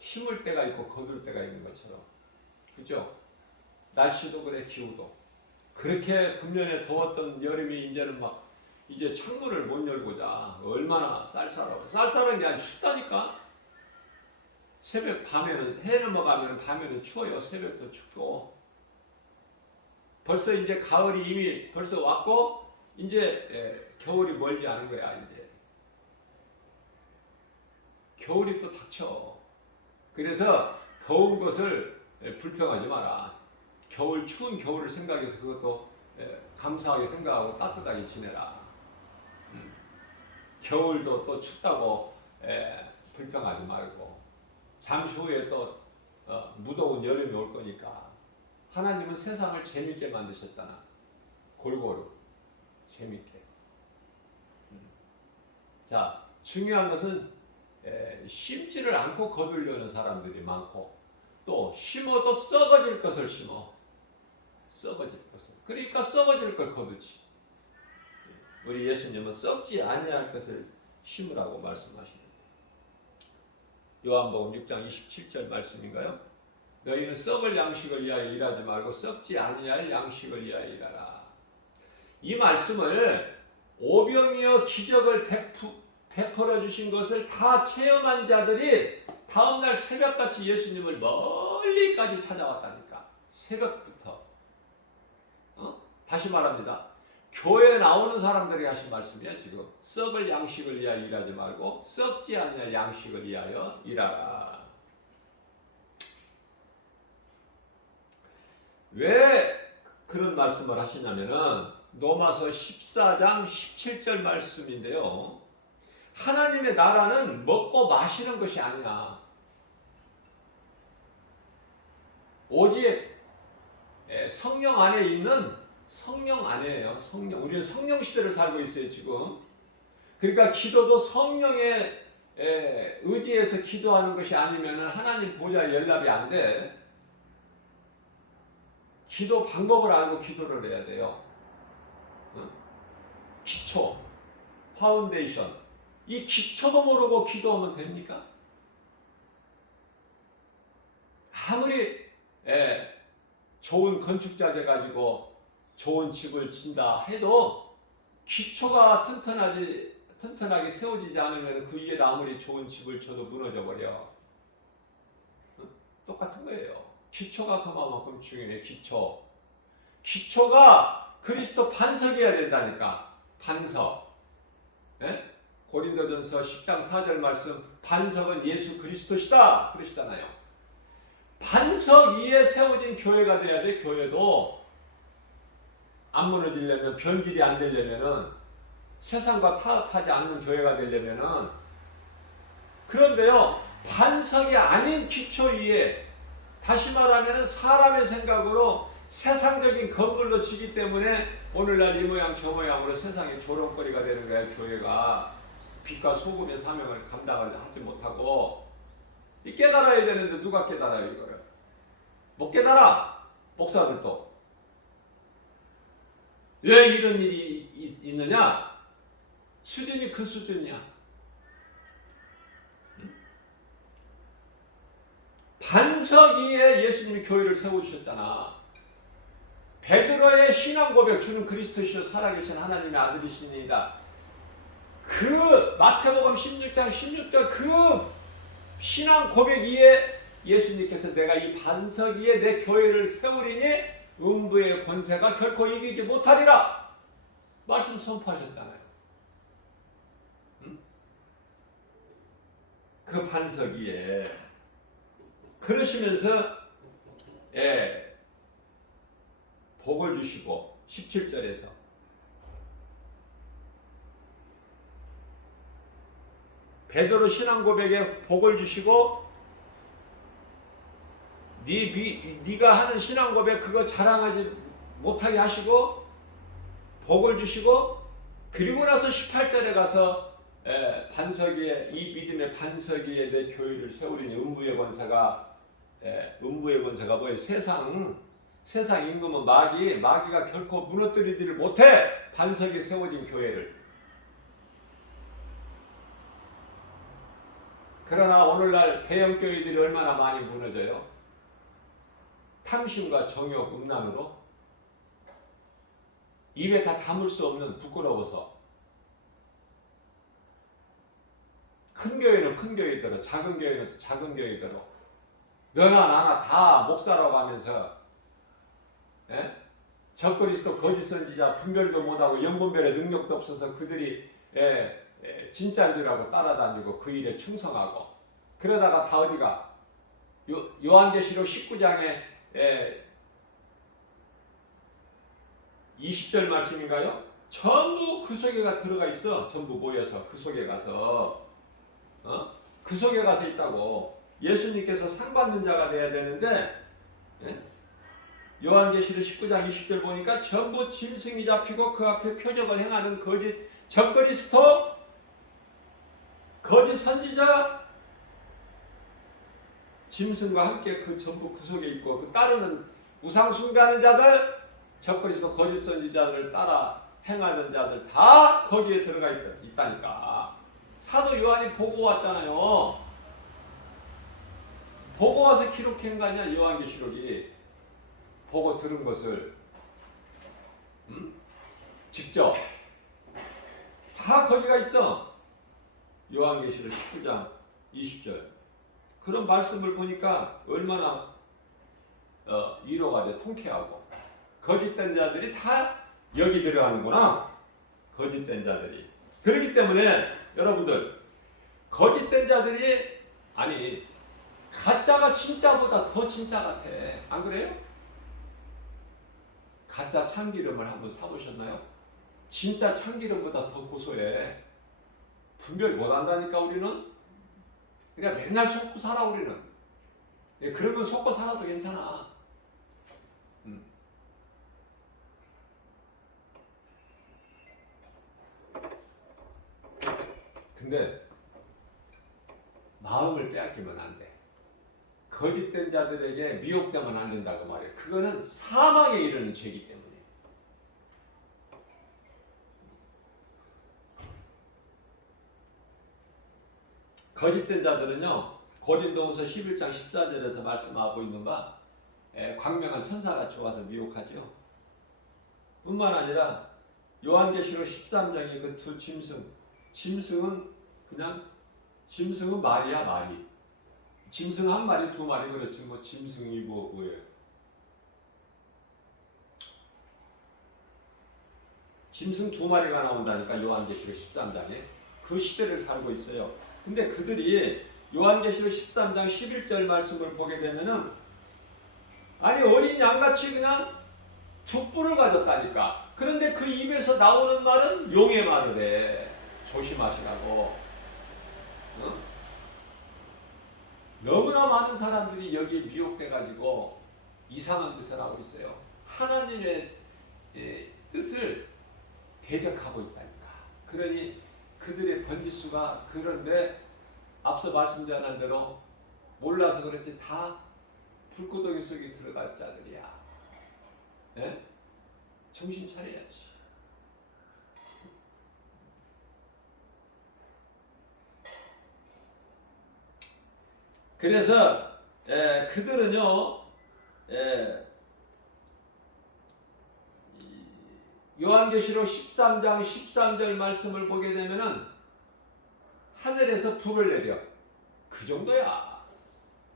심을 때가 있고 거둘 때가 있는 것처럼. 그죠? 날씨도 그래, 기후도. 그렇게 금년에 더웠던 여름이 이제는 이제 창문을 못 열고 자. 얼마나 쌀쌀하고. 쌀쌀한 게 아니라 춥다니까. 밤에는 해 넘어가면 밤에는 추워요. 새벽도 춥고. 벌써 이제 가을이 이미 벌써 왔고 이제 겨울이 멀지 않은 거야. 이제 겨울이 또 닥쳐. 그래서 더운 것을 불평하지 마라. 추운 겨울을 생각해서 그것도 감사하게 생각하고 따뜻하게 지내라. 겨울도 또 춥다고 불평하지 말고, 잠시 후에 또 무더운 여름이 올 거니까. 하나님은 세상을 재밌게 만드셨잖아. 골고루 재밌게. 자, 중요한 것은 심지를 않고 거두려는 사람들이 많고, 또 심어도 썩어질 것을 심어. 썩어질 것을. 그러니까 썩어질 걸 거두지. 우리 예수님은 썩지 아니할 것을 심으라고 말씀하시는데, 요한복음 6장 27절 말씀인가요? 너희는 썩을 양식을 위하여 일하지 말고 썩지 아니할 양식을 위하여 일하라. 이 말씀을 오병이어 기적을 베풀어 주신 것을 다 체험한 자들이 다음날 새벽같이 예수님을 멀리까지 찾아왔다니까. 새벽부터. 다시 말합니다. 교회에 나오는 사람들이 하신 말씀이야. 지금 썩을 양식을 위하여 일하지 말고 썩지 아니할 양식을 위하여 일하라. 왜 그런 말씀을 하시냐면은 로마서 14장 17절 말씀인데요. 하나님의 나라는 먹고 마시는 것이 아니야. 오직 성령 안에 있는 성령 안에요. 성령. 우리는 성령 시대를 살고 있어요, 지금. 그러니까 기도도 성령의 의지에서 기도하는 것이 아니면 하나님 보좌에 연락이 안 돼. 기도 방법을 알고 기도를 해야 돼요. 기초, 파운데이션. 이 기초도 모르고 기도하면 됩니까? 아무리 좋은 건축자 돼가지고 좋은 집을 짓다 해도 기초가 튼튼하게 세워지지 않으면 그 위에 아무리 좋은 집을 쳐도 무너져 버려. 똑같은 거예요. 기초가 그만큼 중요해. 기초가 그리스도 반석이어야 된다니까. 반석. 고린도전서 10장 4절 말씀, 반석은 예수 그리스도시다 그러시잖아요. 반석 위에 세워진 교회가 돼야 돼. 교회도 안 무너지려면, 변질이 안 되려면은, 세상과 타협하지 않는 교회가 되려면은. 그런데요, 반석이 아닌 기초 위에, 다시 말하면 사람의 생각으로 세상적인 건물로 치기 때문에 오늘날 이 모양 저 모양으로 세상의 조롱거리가 되는 거야. 교회가 빛과 소금의 사명을 감당을 하지 못하고. 이 깨달아야 되는데 누가 깨달아요 이거를? 못 깨달아. 목사들도. 왜 이런 일이 있느냐? 수준이 그 수준이야. 반석 위에 예수님이 교회를 세워주셨잖아. 베드로의 신앙 고백, 주는 그리스도시요 살아계신 하나님의 아들이시니이다. 그 마태복음 16장 16절 그 신앙 고백 위에 예수님께서 내가 이 반석 위에 내 교회를 세우리니 음부의 권세가 결코 이기지 못하리라 말씀 선포하셨잖아요. 그 반석 위에 그러시면서 복을 주시고 17절에서 베드로 신앙 고백에 복을 주시고 네가 하는 신앙 고백 그거 자랑하지 못하게 하시고 복을 주시고 그리고 나서 18절에 가서 반석 위에 이 믿음의 반석 위에 내 교회를 세우리니 음부의 권세가 뭐예요? 세상 임금은 마귀가 결코 무너뜨리지를 못해. 반석에 세워진 교회를. 그러나 오늘날 대형교회들이 얼마나 많이 무너져요? 탐심과 정욕, 음란으로 입에 다 담을 수 없는, 부끄러워서. 큰 교회는 큰 교회대로, 작은 교회는 또 작은 교회대로 너나 나나 다 목사라고 하면서 적그리스도 거짓 선지자 분별도 못하고 영분별의 능력도 없어서 그들이 진짜인 줄 알고 따라다니고 그 일에 충성하고 그러다가 다 어디가 요한계시록 19장에 20절 말씀인가요? 전부 그 속에 들어가 있어. 전부 모여서 그 속에 가서 그 속에 가서 있다고. 예수님께서 상 받는 자가 돼야 되는데 요한계시록 19장 20절 보니까 전부 짐승이 잡히고 그 앞에 표적을 행하는 거짓 적그리스도 거짓 선지자 짐승과 함께 그 전부 그 속에 있고 그 따르는 우상 숭배하는 자들 적그리스도 거짓 선지자들을 따라 행하는 자들 다 거기에 들어가 있다니까. 사도 요한이 보고 왔잖아요. 보고 와서 기록한 거 아니야 요한계시록이. 보고 들은 것을 직접 다 거기가 있어. 요한계시록 19장 20절 그런 말씀을 보니까 얼마나 위로가 돼. 통쾌하고 거짓된 자들이 다 여기 들어가는구나. 거짓된 자들이. 그렇기 때문에 여러분들 거짓된 자들이 아니 가짜가 진짜보다 더 진짜 같아. 안 그래요? 가짜 참기름을 한번 사보셨나요? 진짜 참기름보다 더 고소해. 분별 못한다니까 우리는. 그냥 맨날 속고 살아 우리는. 그러면 속고 살아도 괜찮아. 근데 마음을 빼앗기면 안 돼. 거짓된 자들에게 미혹되면 안 된다고 말해요. 그거는 사망에 이르는 죄이기 때문에. 거짓된 자들은요, 고린도후서 11장 14절에서 말씀하고 있는 바 광명한 천사같이 와서 미혹하죠. 뿐만 아니라 요한계시록 13장의 그 두 짐승은 그냥 짐승은 말이야 말이. 짐승 한 마리 두 마리 그렇지 뭐 짐승이 뭐예요. 짐승 두 마리가 나온다니까 요한계시록 13장에. 그 시대를 살고 있어요. 근데 그들이 요한계시록 13장 11절 말씀을 보게 되면은 아니 어린 양같이 그냥 두 뿔을 가졌다니까. 그런데 그 입에서 나오는 말은 용의 말을 해. 조심하시라고. 너무나 많은 사람들이 여기에 미혹돼가지고 이상한 뜻을 하고 있어요. 하나님의 뜻을 대적하고 있다니까. 그러니 그들의 번지수가 그런데 앞서 말씀 전한 대로 몰라서 그렇지 다 불구덩이 속에 들어갈 자들이야. 네? 정신 차려야지. 그래서 그들은요 요한계시록 13장 13절 말씀을 보게 되면은 하늘에서 불을 내려. 그 정도야.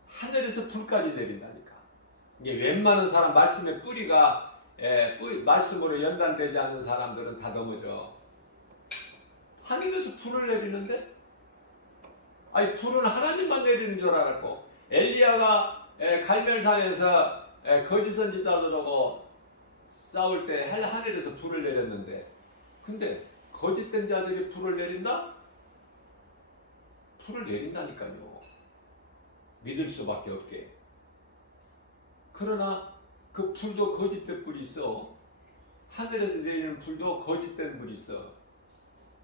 하늘에서 불까지 내린다니까. 이게 웬만한 사람 말씀의 뿌리가 말씀으로 연관되지 않는 사람들은 다 넘어져. 하늘에서 불을 내리는데? 아니 불은 하나님만 내리는 줄 알았고 엘리야가 갈멜산에서 거짓 선지자들하고 싸울 때 하늘에서 불을 내렸는데 근데 거짓된 자들이 불을 내린다? 불을 내린다니까요. 믿을 수밖에 없게. 그러나 그 불도 거짓된 불이 있어. 하늘에서 내리는 불도 거짓된 불이 있어.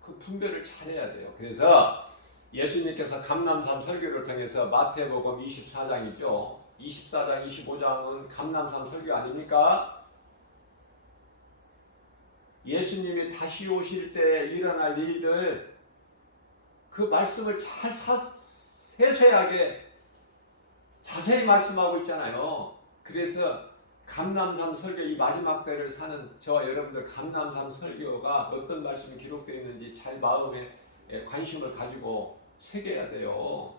그 분별을 잘해야 돼요. 그래서 예수님께서 감람산 설교를 통해서 마태복음 24장이죠. 24장, 25장은 감람산 설교 아닙니까? 예수님이 다시 오실 때 일어날 일들 그 말씀을 잘 세세하게 자세히 말씀하고 있잖아요. 그래서 감람산 설교 이 마지막 때를 사는 저와 여러분들 감람산 설교가 어떤 말씀이 기록되어 있는지 잘 마음에 관심을 가지고 새겨야 돼요.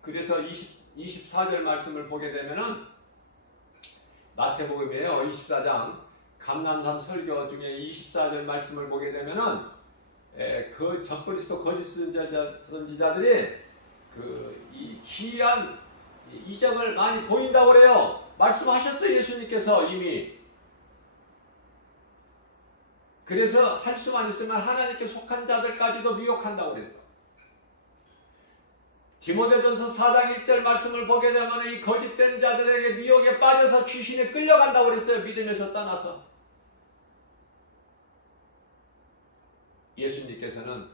그래서 24절 말씀을 보게 되면은 마태복음이에요. 24장 감람산 설교 중에 24절 말씀을 보게 되면은 그 적그리스도 거짓 선지자들이 이 기이한 이적을 많이 보인다고 그래요. 말씀하셨어요. 예수님께서 이미. 그래서 할 수만 있으면 하나님께 속한 자들까지도 미혹한다고 그랬어. 디모데전서 4장 1절 말씀을 보게 되면 이 거짓된 자들에게 미혹에 빠져서 귀신에 끌려간다고 그랬어요. 믿음에서 떠나서. 예수님께서는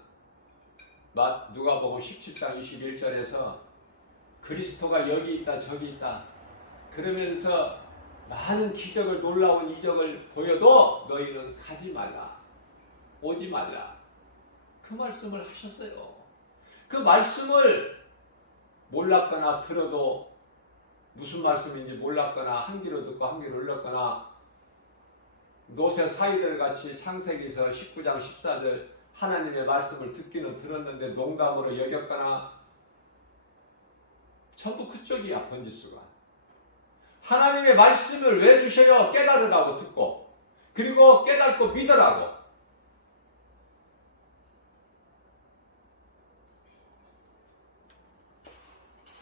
누가복음 17장 21절에서 그리스도가 여기 있다 저기 있다 그러면서 많은 기적을 놀라운 이적을 보여도 너희는 가지 말라 오지 말라 그 말씀을 하셨어요. 그 말씀을 몰랐거나 들어도 무슨 말씀인지 몰랐거나 한 귀로 듣고 한 귀로 흘렸거나 노새 사이들 같이 창세기서 19장 14절 하나님의 말씀을 듣기는 들었는데 농담으로 여겼거나 전부 그쪽이야. 번지수가 하나님의 말씀을 왜 주셔요? 깨달으라고 듣고 그리고 깨닫고 믿으라고.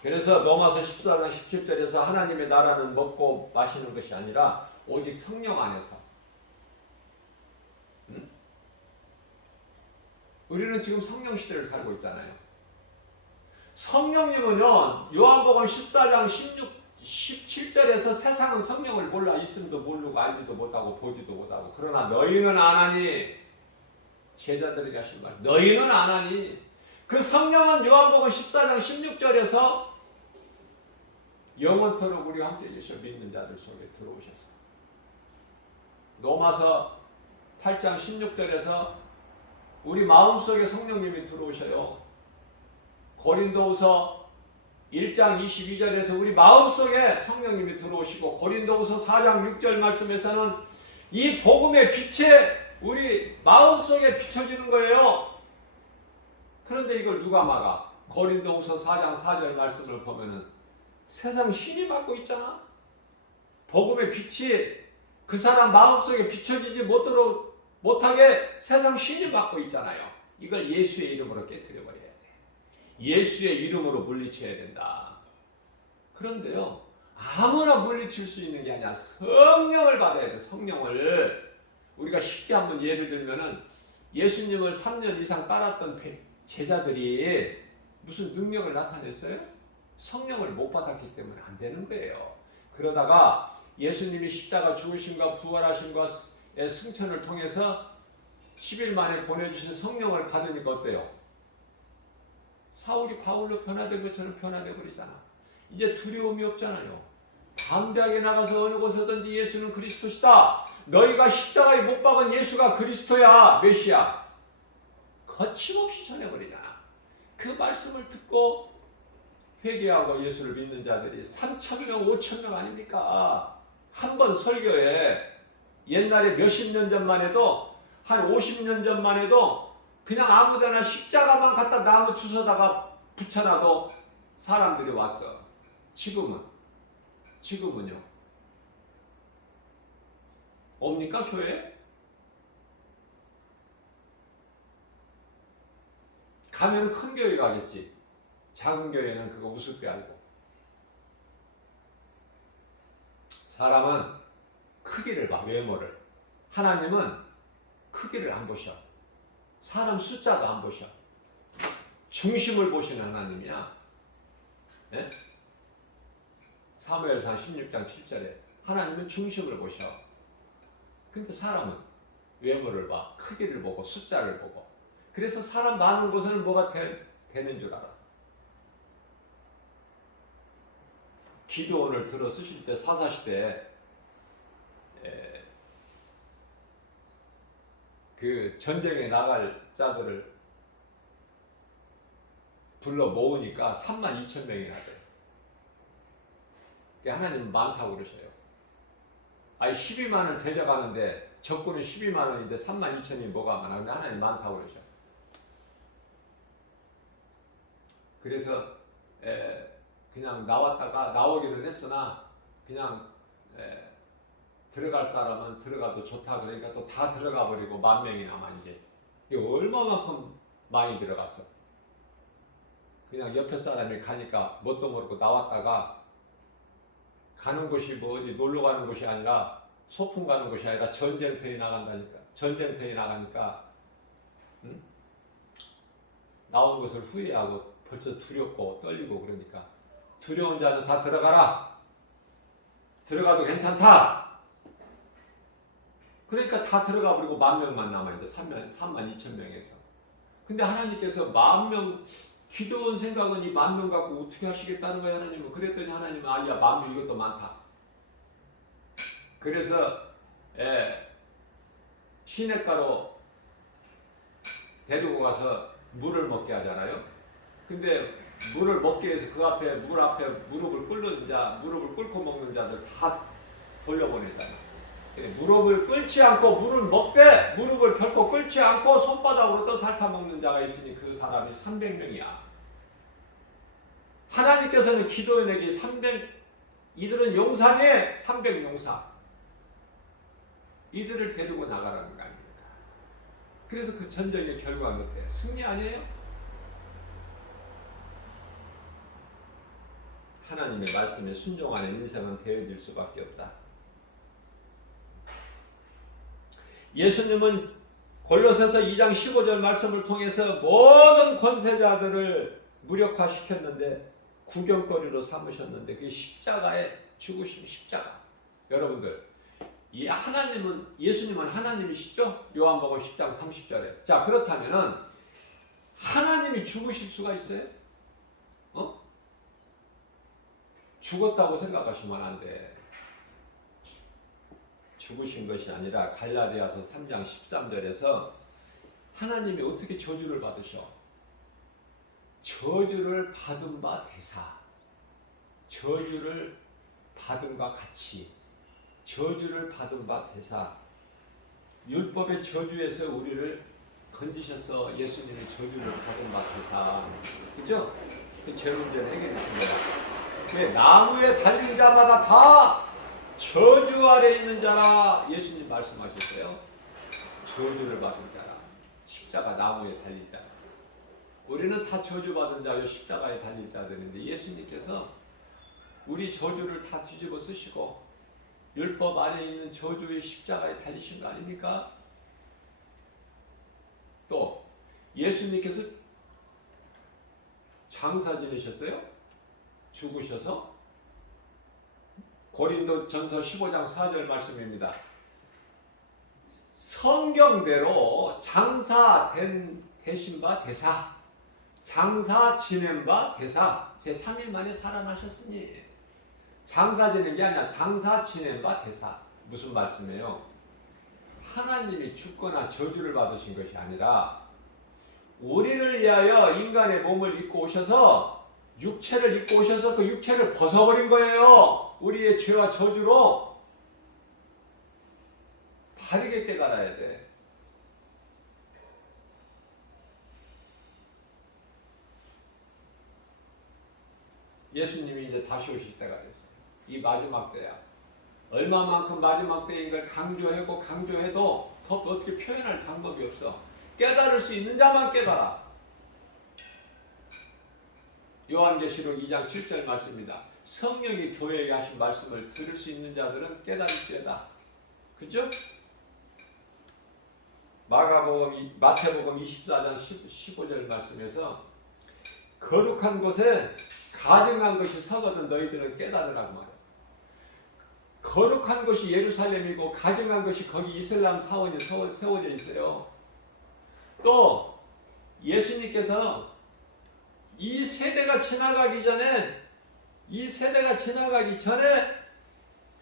그래서 로마서 14장 17절에서 하나님의 나라는 먹고 마시는 것이 아니라 오직 성령 안에서. 우리는 지금 성령 시대를 살고 있잖아요. 성령님은요, 요한복음 14장 17절에서 세상은 성령을 몰라 있음도 모르고 알지도 못하고 보지도 못하고 그러나 너희는 아나니 제자들에게 하신 말 너희는 아나니 그 성령은 요한복음 14장 16절에서 영원토록 우리와 함께 계셔 믿는 자들 속에 들어오셔서 로마서 8장 16절에서 우리 마음속에 성령님이 들어오셔요. 고린도후서 1장 22절에서 우리 마음속에 성령님이 들어오시고 고린도후서 4장 6절 말씀에서는 이 복음의 빛에 우리 마음속에 비춰지는 거예요. 그런데 이걸 누가 막아? 고린도후서 4장 4절 말씀을 보면은 세상 신이 막고 있잖아. 복음의 빛이 그 사람 마음속에 비춰지지 못하게 세상 신이 막고 있잖아요. 이걸 예수의 이름으로 깨트려버려야 돼. 예수의 이름으로 물리쳐야 된다. 그런데요, 아무나 물리칠 수 있는 게 아니라 성령을 받아야 돼. 성령을. 우리가 쉽게 한번 예를 들면은 예수님을 3년 이상 따랐던 제자들이 무슨 능력을 나타냈어요? 성령을 못 받았기 때문에 안 되는 거예요. 그러다가 예수님이 십자가 죽으심과 부활하심과 승천을 통해서 10일 만에 보내주신 성령을 받으니까 어때요? 사울이 바울로 변화된 것처럼 변화돼 버리잖아. 이제 두려움이 없잖아요. 담대하게 나가서 어느 곳에든지 예수는 그리스도시다. 너희가 십자가에 못 박은 예수가 그리스도야, 메시아. 거침없이 전해버리잖아. 그 말씀을 듣고 회개하고 예수를 믿는 자들이 3,000명, 5,000명 아닙니까? 한 번 설교에 옛날에 몇십 년 전만 해도 한 50년 전만 해도 그냥 아무데나 십자가만 갖다 나무 주워다가 붙여놔도 사람들이 왔어. 지금은요? 옵니까 교회? 가면 큰 교회 가겠지. 작은 교회는 그거 우습게 알고. 사람은 크기를 봐, 외모를. 하나님은 크기를 안 보셔. 사람 숫자도 안 보셔. 중심을 보시는 하나님이야. 네? 사무엘상 16장 7절에 하나님은 중심을 보셔. 근데 사람은 외모를 봐. 크기를 보고 숫자를 보고. 그래서 사람 많은 곳에는 뭐가 되는 줄 알아. 기도원을 들어 쓰실 때 사사시대에 그 전쟁에 나갈 자들을 불러 모으니까 32,000명이나 돼. 하나님은 많다고 그러셔요. 아니 12만을 대적하는데 적군은 12만원인데 32,000이 뭐가 많아. 근데 하나님 많다고 그러셔. 그래서 그냥 나왔다가 나오기는 했으나 그냥 들어갈 사람은 들어가도 좋다 그러니까 또 다 들어가 버리고 10,000명이 남아. 이제 이게 얼마만큼 많이 들어갔어. 그냥 옆에 사람이 가니까 뭣도 모르고 나왔다가 가는 곳이 뭐 어디 놀러 가는 곳이 아니라 소풍 가는 곳이 아니라 전쟁터에 나간다니까. 전쟁터에 나가니까 나온 것을 후회하고 벌써 두렵고 떨리고 그러니까 두려운 자는 다 들어가라. 들어가도 괜찮다. 그러니까 다 들어가 버리고 10,000명만 남아있는데 32,000명에서. 근데 하나님께서 10,000명 기도원 생각은 이 10,000명 갖고 어떻게 하시겠다는 거예요, 하나님은. 그랬더니 하나님은 아니야, 10,000명 이것도 많다. 그래서 시냇가로 데리고 가서 물을 먹게 하잖아요. 근데 물을 먹게 해서 그 앞에 물 앞에 무릎을 꿇고 먹는 자들 다 돌려보내잖아. 무릎을 꿇지 않고 물을 먹되 무릎을 결코 꿇지 않고 손바닥으로 또 핥아 먹는 자가 있으니 그 사람이 300명이야. 하나님께서는 기도원에게 이들은 용사네, 300용사. 이들을 데리고 나가라는 거 아닙니까? 그래서 그 전쟁의 결과는 어때요? 승리 아니에요? 하나님의 말씀에 순종하는 인생은 되어질 수밖에 없다. 예수님은 골로새서 2장 15절 말씀을 통해서 모든 권세자들을 무력화시켰는데 구경거리로 삼으셨는데 그게 십자가의 죽으심, 십자가. 여러분들, 예수님은 하나님이시죠? 요한복음 10장 30절에. 자, 그렇다면은 하나님이 죽으실 수가 있어요? 죽었다고 생각하시면 안 돼. 죽으신 것이 아니라 갈라디아서 3장 13절에서 하나님이 어떻게 저주를 받으셔? 저주를 받은 바 대사, 저주를 받음과 같이, 저주를 받은 바 대사. 율법의 저주에서 우리를 건지셔서 예수님의 저주를 받은 바 대사. 그죠? 그 죄 문제는 해결했습니다. 왜? 나무에 달린 자마다 다 저주 아래 있는 자라 예수님 말씀하셨어요. 저주를 받은 자라. 십자가 나무에 달린 자라. 우리는 다 저주받은 자요 십자가에 달린 자들인데 예수님께서 우리 저주를 다 뒤집어 쓰시고 율법 아래 있는 저주의 십자가에 달리신 거 아닙니까? 또 예수님께서 장사 지내셨어요? 죽으셔서 고린도전서 15장 4절 말씀입니다. 성경대로 장사 되신 바 대사, 장사 지낸 바 대사, 제3일 만에 살아나셨으니 장사 지낸 게 아니라 장사 지낸 바 대사. 무슨 말씀이에요? 하나님이 죽거나 저주를 받으신 것이 아니라 우리를 위하여 인간의 몸을 입고 오셔서 육체를 입고 오셔서 그 육체를 벗어버린 거예요. 우리의 죄와 저주로. 바르게 깨달아야 돼. 예수님이 이제 다시 오실 때가 됐어요. 이 마지막 때야. 얼마만큼 마지막 때인 걸 강조해도 더 어떻게 표현할 방법이 없어. 깨달을 수 있는 자만 깨달아. 요한계시록 2장 7절 말씀입니다. 성령이 교회에 하신 말씀을 들을 수 있는 자들은 깨달을지어다. 그죠? 마태복음 24장 15절 말씀에서 거룩한 곳에 가증한 것이 서거든 너희들은 깨달으라고 말해요. 거룩한 것이 예루살렘이고 가증한 것이 거기 이슬람 사원이 세워져 있어요. 또 예수님께서 이 세대가 지나가기 전에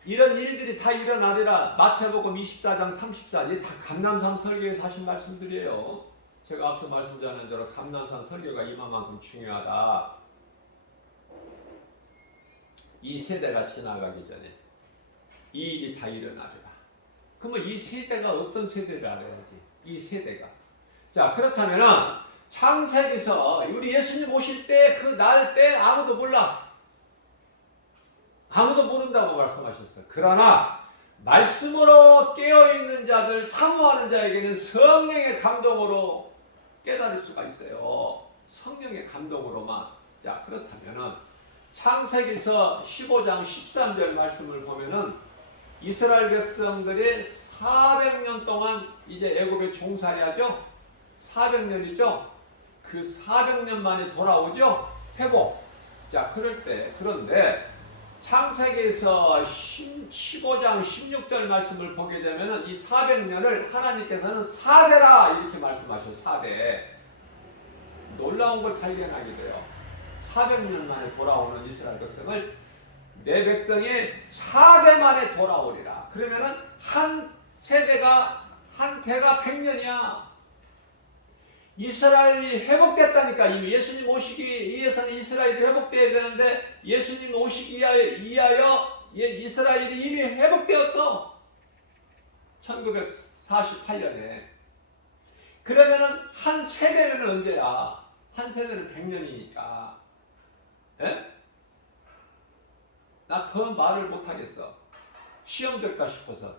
이런 일들이 다 일어나리라. 마태복음 24장 34절. 다 감람산 설교에서 하신 말씀들이에요. 제가 앞서 말씀드린 대로 감람산 설교가 이만큼 중요하다. 이 세대가 지나가기 전에 이 일이 다 일어나리라. 그러면 이 세대가 어떤 세대를 알아야지. 이 세대가. 자, 그렇다면은 창세기서 우리 예수님 오실 때 그 날 때 아무도 몰라. 아무도 모른다고 말씀하셨어요. 그러나 말씀으로 깨어있는 자들, 사모하는 자에게는 성령의 감동으로 깨달을 수가 있어요. 성령의 감동으로만. 자, 그렇다면은 창세기서 15장 13절 말씀을 보면은 이스라엘 백성들이 400년 동안 이제 애굽에 종살이하죠. 400년이죠. 그 400년 만에 돌아오죠. 회복. 자, 그런데 창세기에서 15장 16절 말씀을 보게 되면은 이 400년을 하나님께서는 4대라 이렇게 말씀하셔요. 4대. 놀라운 걸 발견하게 돼요. 400년 만에 돌아오는 이스라엘 백성을 내 백성이 4대 만에 돌아오리라. 그러면은 한 세대가 한 대가 100년이야. 이스라엘이 회복됐다니까. 이미 예수님 오시기 위해서는 이스라엘이 회복돼야 되는데 예수님 오시기 위하여 이스라엘이 이미 회복되었어. 1948년에. 그러면은 한 세대는 언제야? 한 세대는 100년이니까. 에? 나 더 말을 못하겠어. 시험 들까 싶어서.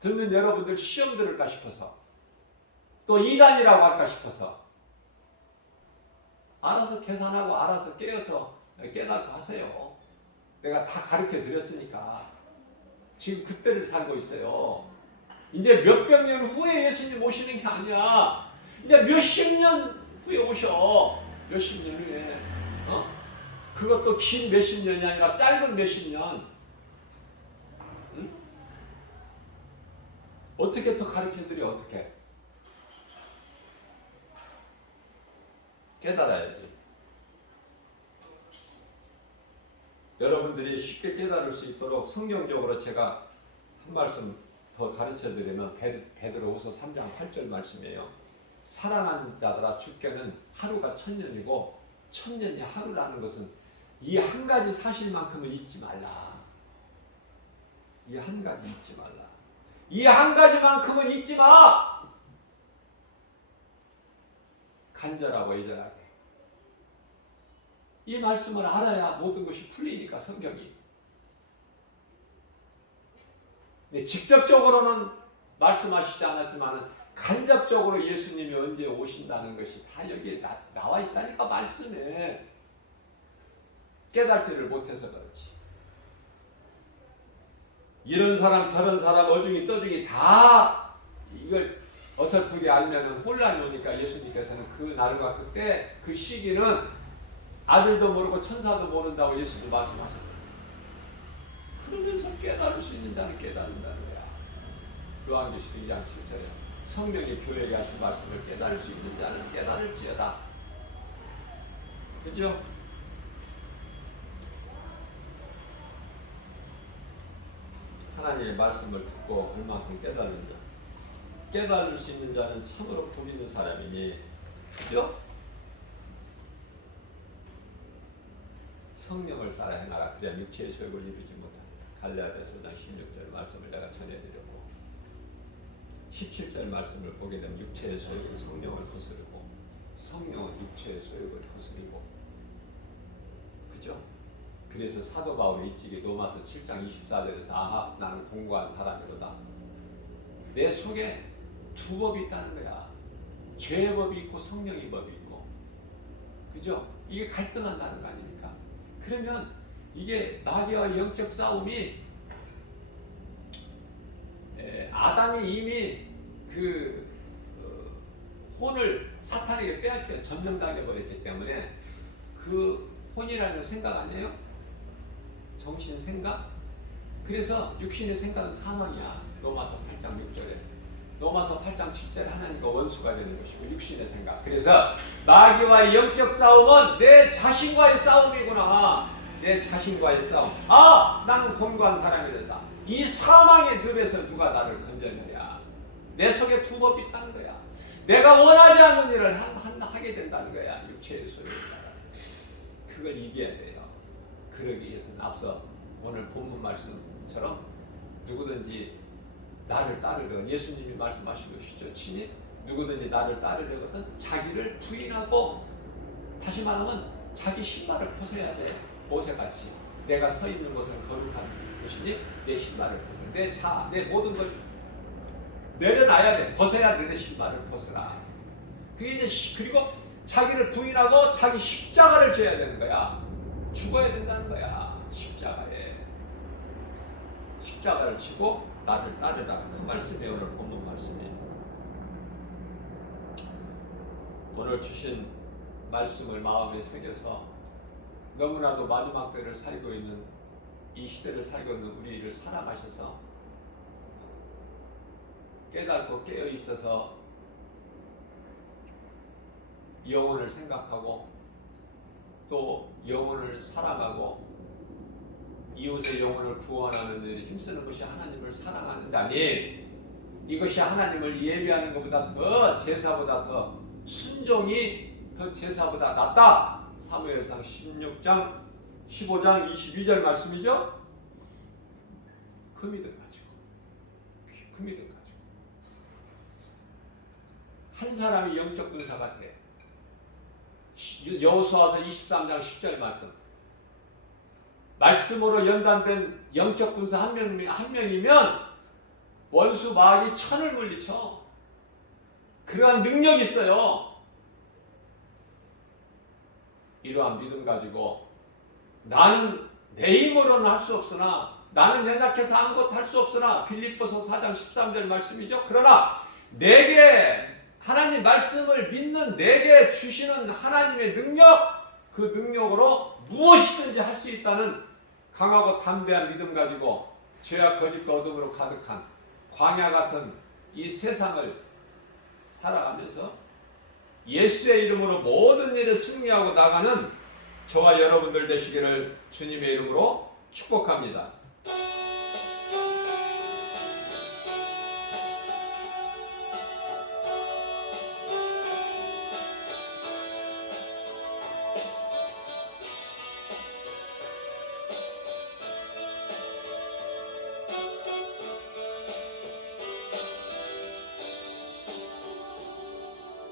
듣는 여러분들 시험 들을까 싶어서. 또 이단이라고 할까 싶어서. 알아서 계산하고 알아서 깨어서 깨닫고 하세요. 내가 다 가르쳐 드렸으니까. 지금 그때를 살고 있어요. 이제 몇백 년 후에 예수님 오시는 게 아니야. 이제 몇십 년 후에 오셔. 몇십 년 후에. 그것도 긴 몇십 년이 아니라 짧은 몇십 년. 응? 어떻게 더 가르쳐 드려, 어떻게? 깨달아야지. 여러분들이 쉽게 깨달을 수 있도록 성경적으로 제가 한 말씀 더 가르쳐 드리면 베드로후서 3장 8절 말씀이에요. 사랑하는 자들아 주께는 하루가 1000년이고 1000년이 하루라는 것은 이 한 가지 사실만큼은 잊지 말라. 이 한 가지 잊지 말라. 이 한 가지만큼은 잊지 마. 간절하고 애절하게. 이 말씀을 알아야 모든 것이 풀리니까 성경이. 직접적으로는 말씀하시지 않았지만 간접적으로 예수님이 언제 오신다는 것이 다 여기에 나와 있다니까 말씀에. 깨달지를 못해서 그렇지. 이런 사람 저런 사람 어중이 떠중이 다 이걸 어설프게 알면 혼란이 오니까 예수님께서는 그 날과 그때 그 시기는 아들도 모르고 천사도 모른다고 예수님 말씀하셨어요. 그러면서 깨달을 수 있는 자는 깨달는다는 거야. 요한계시록 2장 7절에 성령이 교회에게 하신 말씀을 깨달을 수 있는 자는 깨달을지어다. 그죠? 하나님의 말씀을 듣고 얼마큼 깨달는가. 깨달을 수 있는 자는 참으로 복 있는 사람이니, 그죠? 성령을 따라 해나가 그래야 육체의 소욕을 이루지 못한다. 갈라디아서 5장 16절 말씀을 내가 전해드렸고 17절 말씀을 보게 되면 육체의 소욕은 성령을 거스르고 성령은 육체의 소욕을 거스르고, 그죠? 그래서 사도 바울이 일찍이 로마서 7장 24절에서 아하 나는 공고한 사람이로다. 내 속에 두 법이 있다는 거야. 죄의 법이 있고 성령의 법이 있고, 그죠? 이게 갈등한다는 거 아닙니까? 그러면 이게 마귀와 영적 싸움이 아담이 이미 그 혼을 사탄에게 빼앗겨 점령당해 버렸기 때문에 그 혼이라는 생각 아니에요? 정신 생각? 그래서 육신의 생각은 사망이야. 로마서 8장 6절에. 로마서 8장 7절에 하나님과 원수가 되는 것이고 육신의 생각. 그래서 마귀와의 영적 싸움은 내 자신과의 싸움이구나. 내 자신과의 싸움. 아, 나는 공고한 사람이 된다. 이 사망의 늪에서 누가 나를 건져내랴. 내 속에 두 법이 있다는 거야. 내가 원하지 않는 일을 하게 된다는 거야. 육체의 소리에 따라서. 그걸 이겨야 돼요. 그러기 위해서는 앞서 오늘 본문 말씀처럼 누구든지 나를 따르려거든, 예수님이 말씀하신 것이죠. 친히 누구든지 나를 따르려거든 자기를 부인하고, 다시 말하면 자기 신발을 벗어야 돼. 모세같이 내가 서 있는 곳은 거룩한 것이니 내 신발을 벗어. 내 자, 내 모든 걸 내려놔야 돼. 벗어야 돼. 내 신발을 벗어라. 그게 이제 그리고 자기를 부인하고 자기 십자가를 져야 되는 거야. 죽어야 된다는 거야. 십자가에. 십자가를 지고 나를 따르라. 그 말씀이 오늘 본문 말씀이에요. 오늘 주신 말씀을 마음에 새겨서 너무나도 마지막 때를 살고 있는, 이 시대를 살고 있는 우리를 사랑하셔서 깨닫고 깨어 있어서 영혼을 생각하고 또 영혼을 사랑하고 이웃의 영혼을 구원하는 데 힘쓰는 것이 하나님을 사랑하는 자니 이것이 하나님을 예배하는 것보다 더 제사보다 더 순종이 더 제사보다 낫다. 사무엘상 16장 15장 22절 말씀이죠. 그 믿음 가지고 그 믿음 가지고 한 사람이 영적 군사가 돼. 여호수아서 23장 10절 말씀으로 연단된 영적 군사 한 명이면 원수 마귀 천을 물리쳐. 그러한 능력이 있어요. 이러한 믿음 가지고 나는 내 힘으로는 할 수 없으나 나는 연약해서 아무것도 할 수 없으나 빌립보서 4장 13절 말씀이죠. 그러나 내게 하나님 말씀을 믿는 내게 주시는 하나님의 능력, 그 능력으로 무엇이든지 할 수 있다는 강하고 담대한 믿음 가지고 죄와 거짓과 어둠으로 가득한 광야 같은 이 세상을 살아가면서 예수의 이름으로 모든 일을 승리하고 나가는 저와 여러분들 되시기를 주님의 이름으로 축복합니다.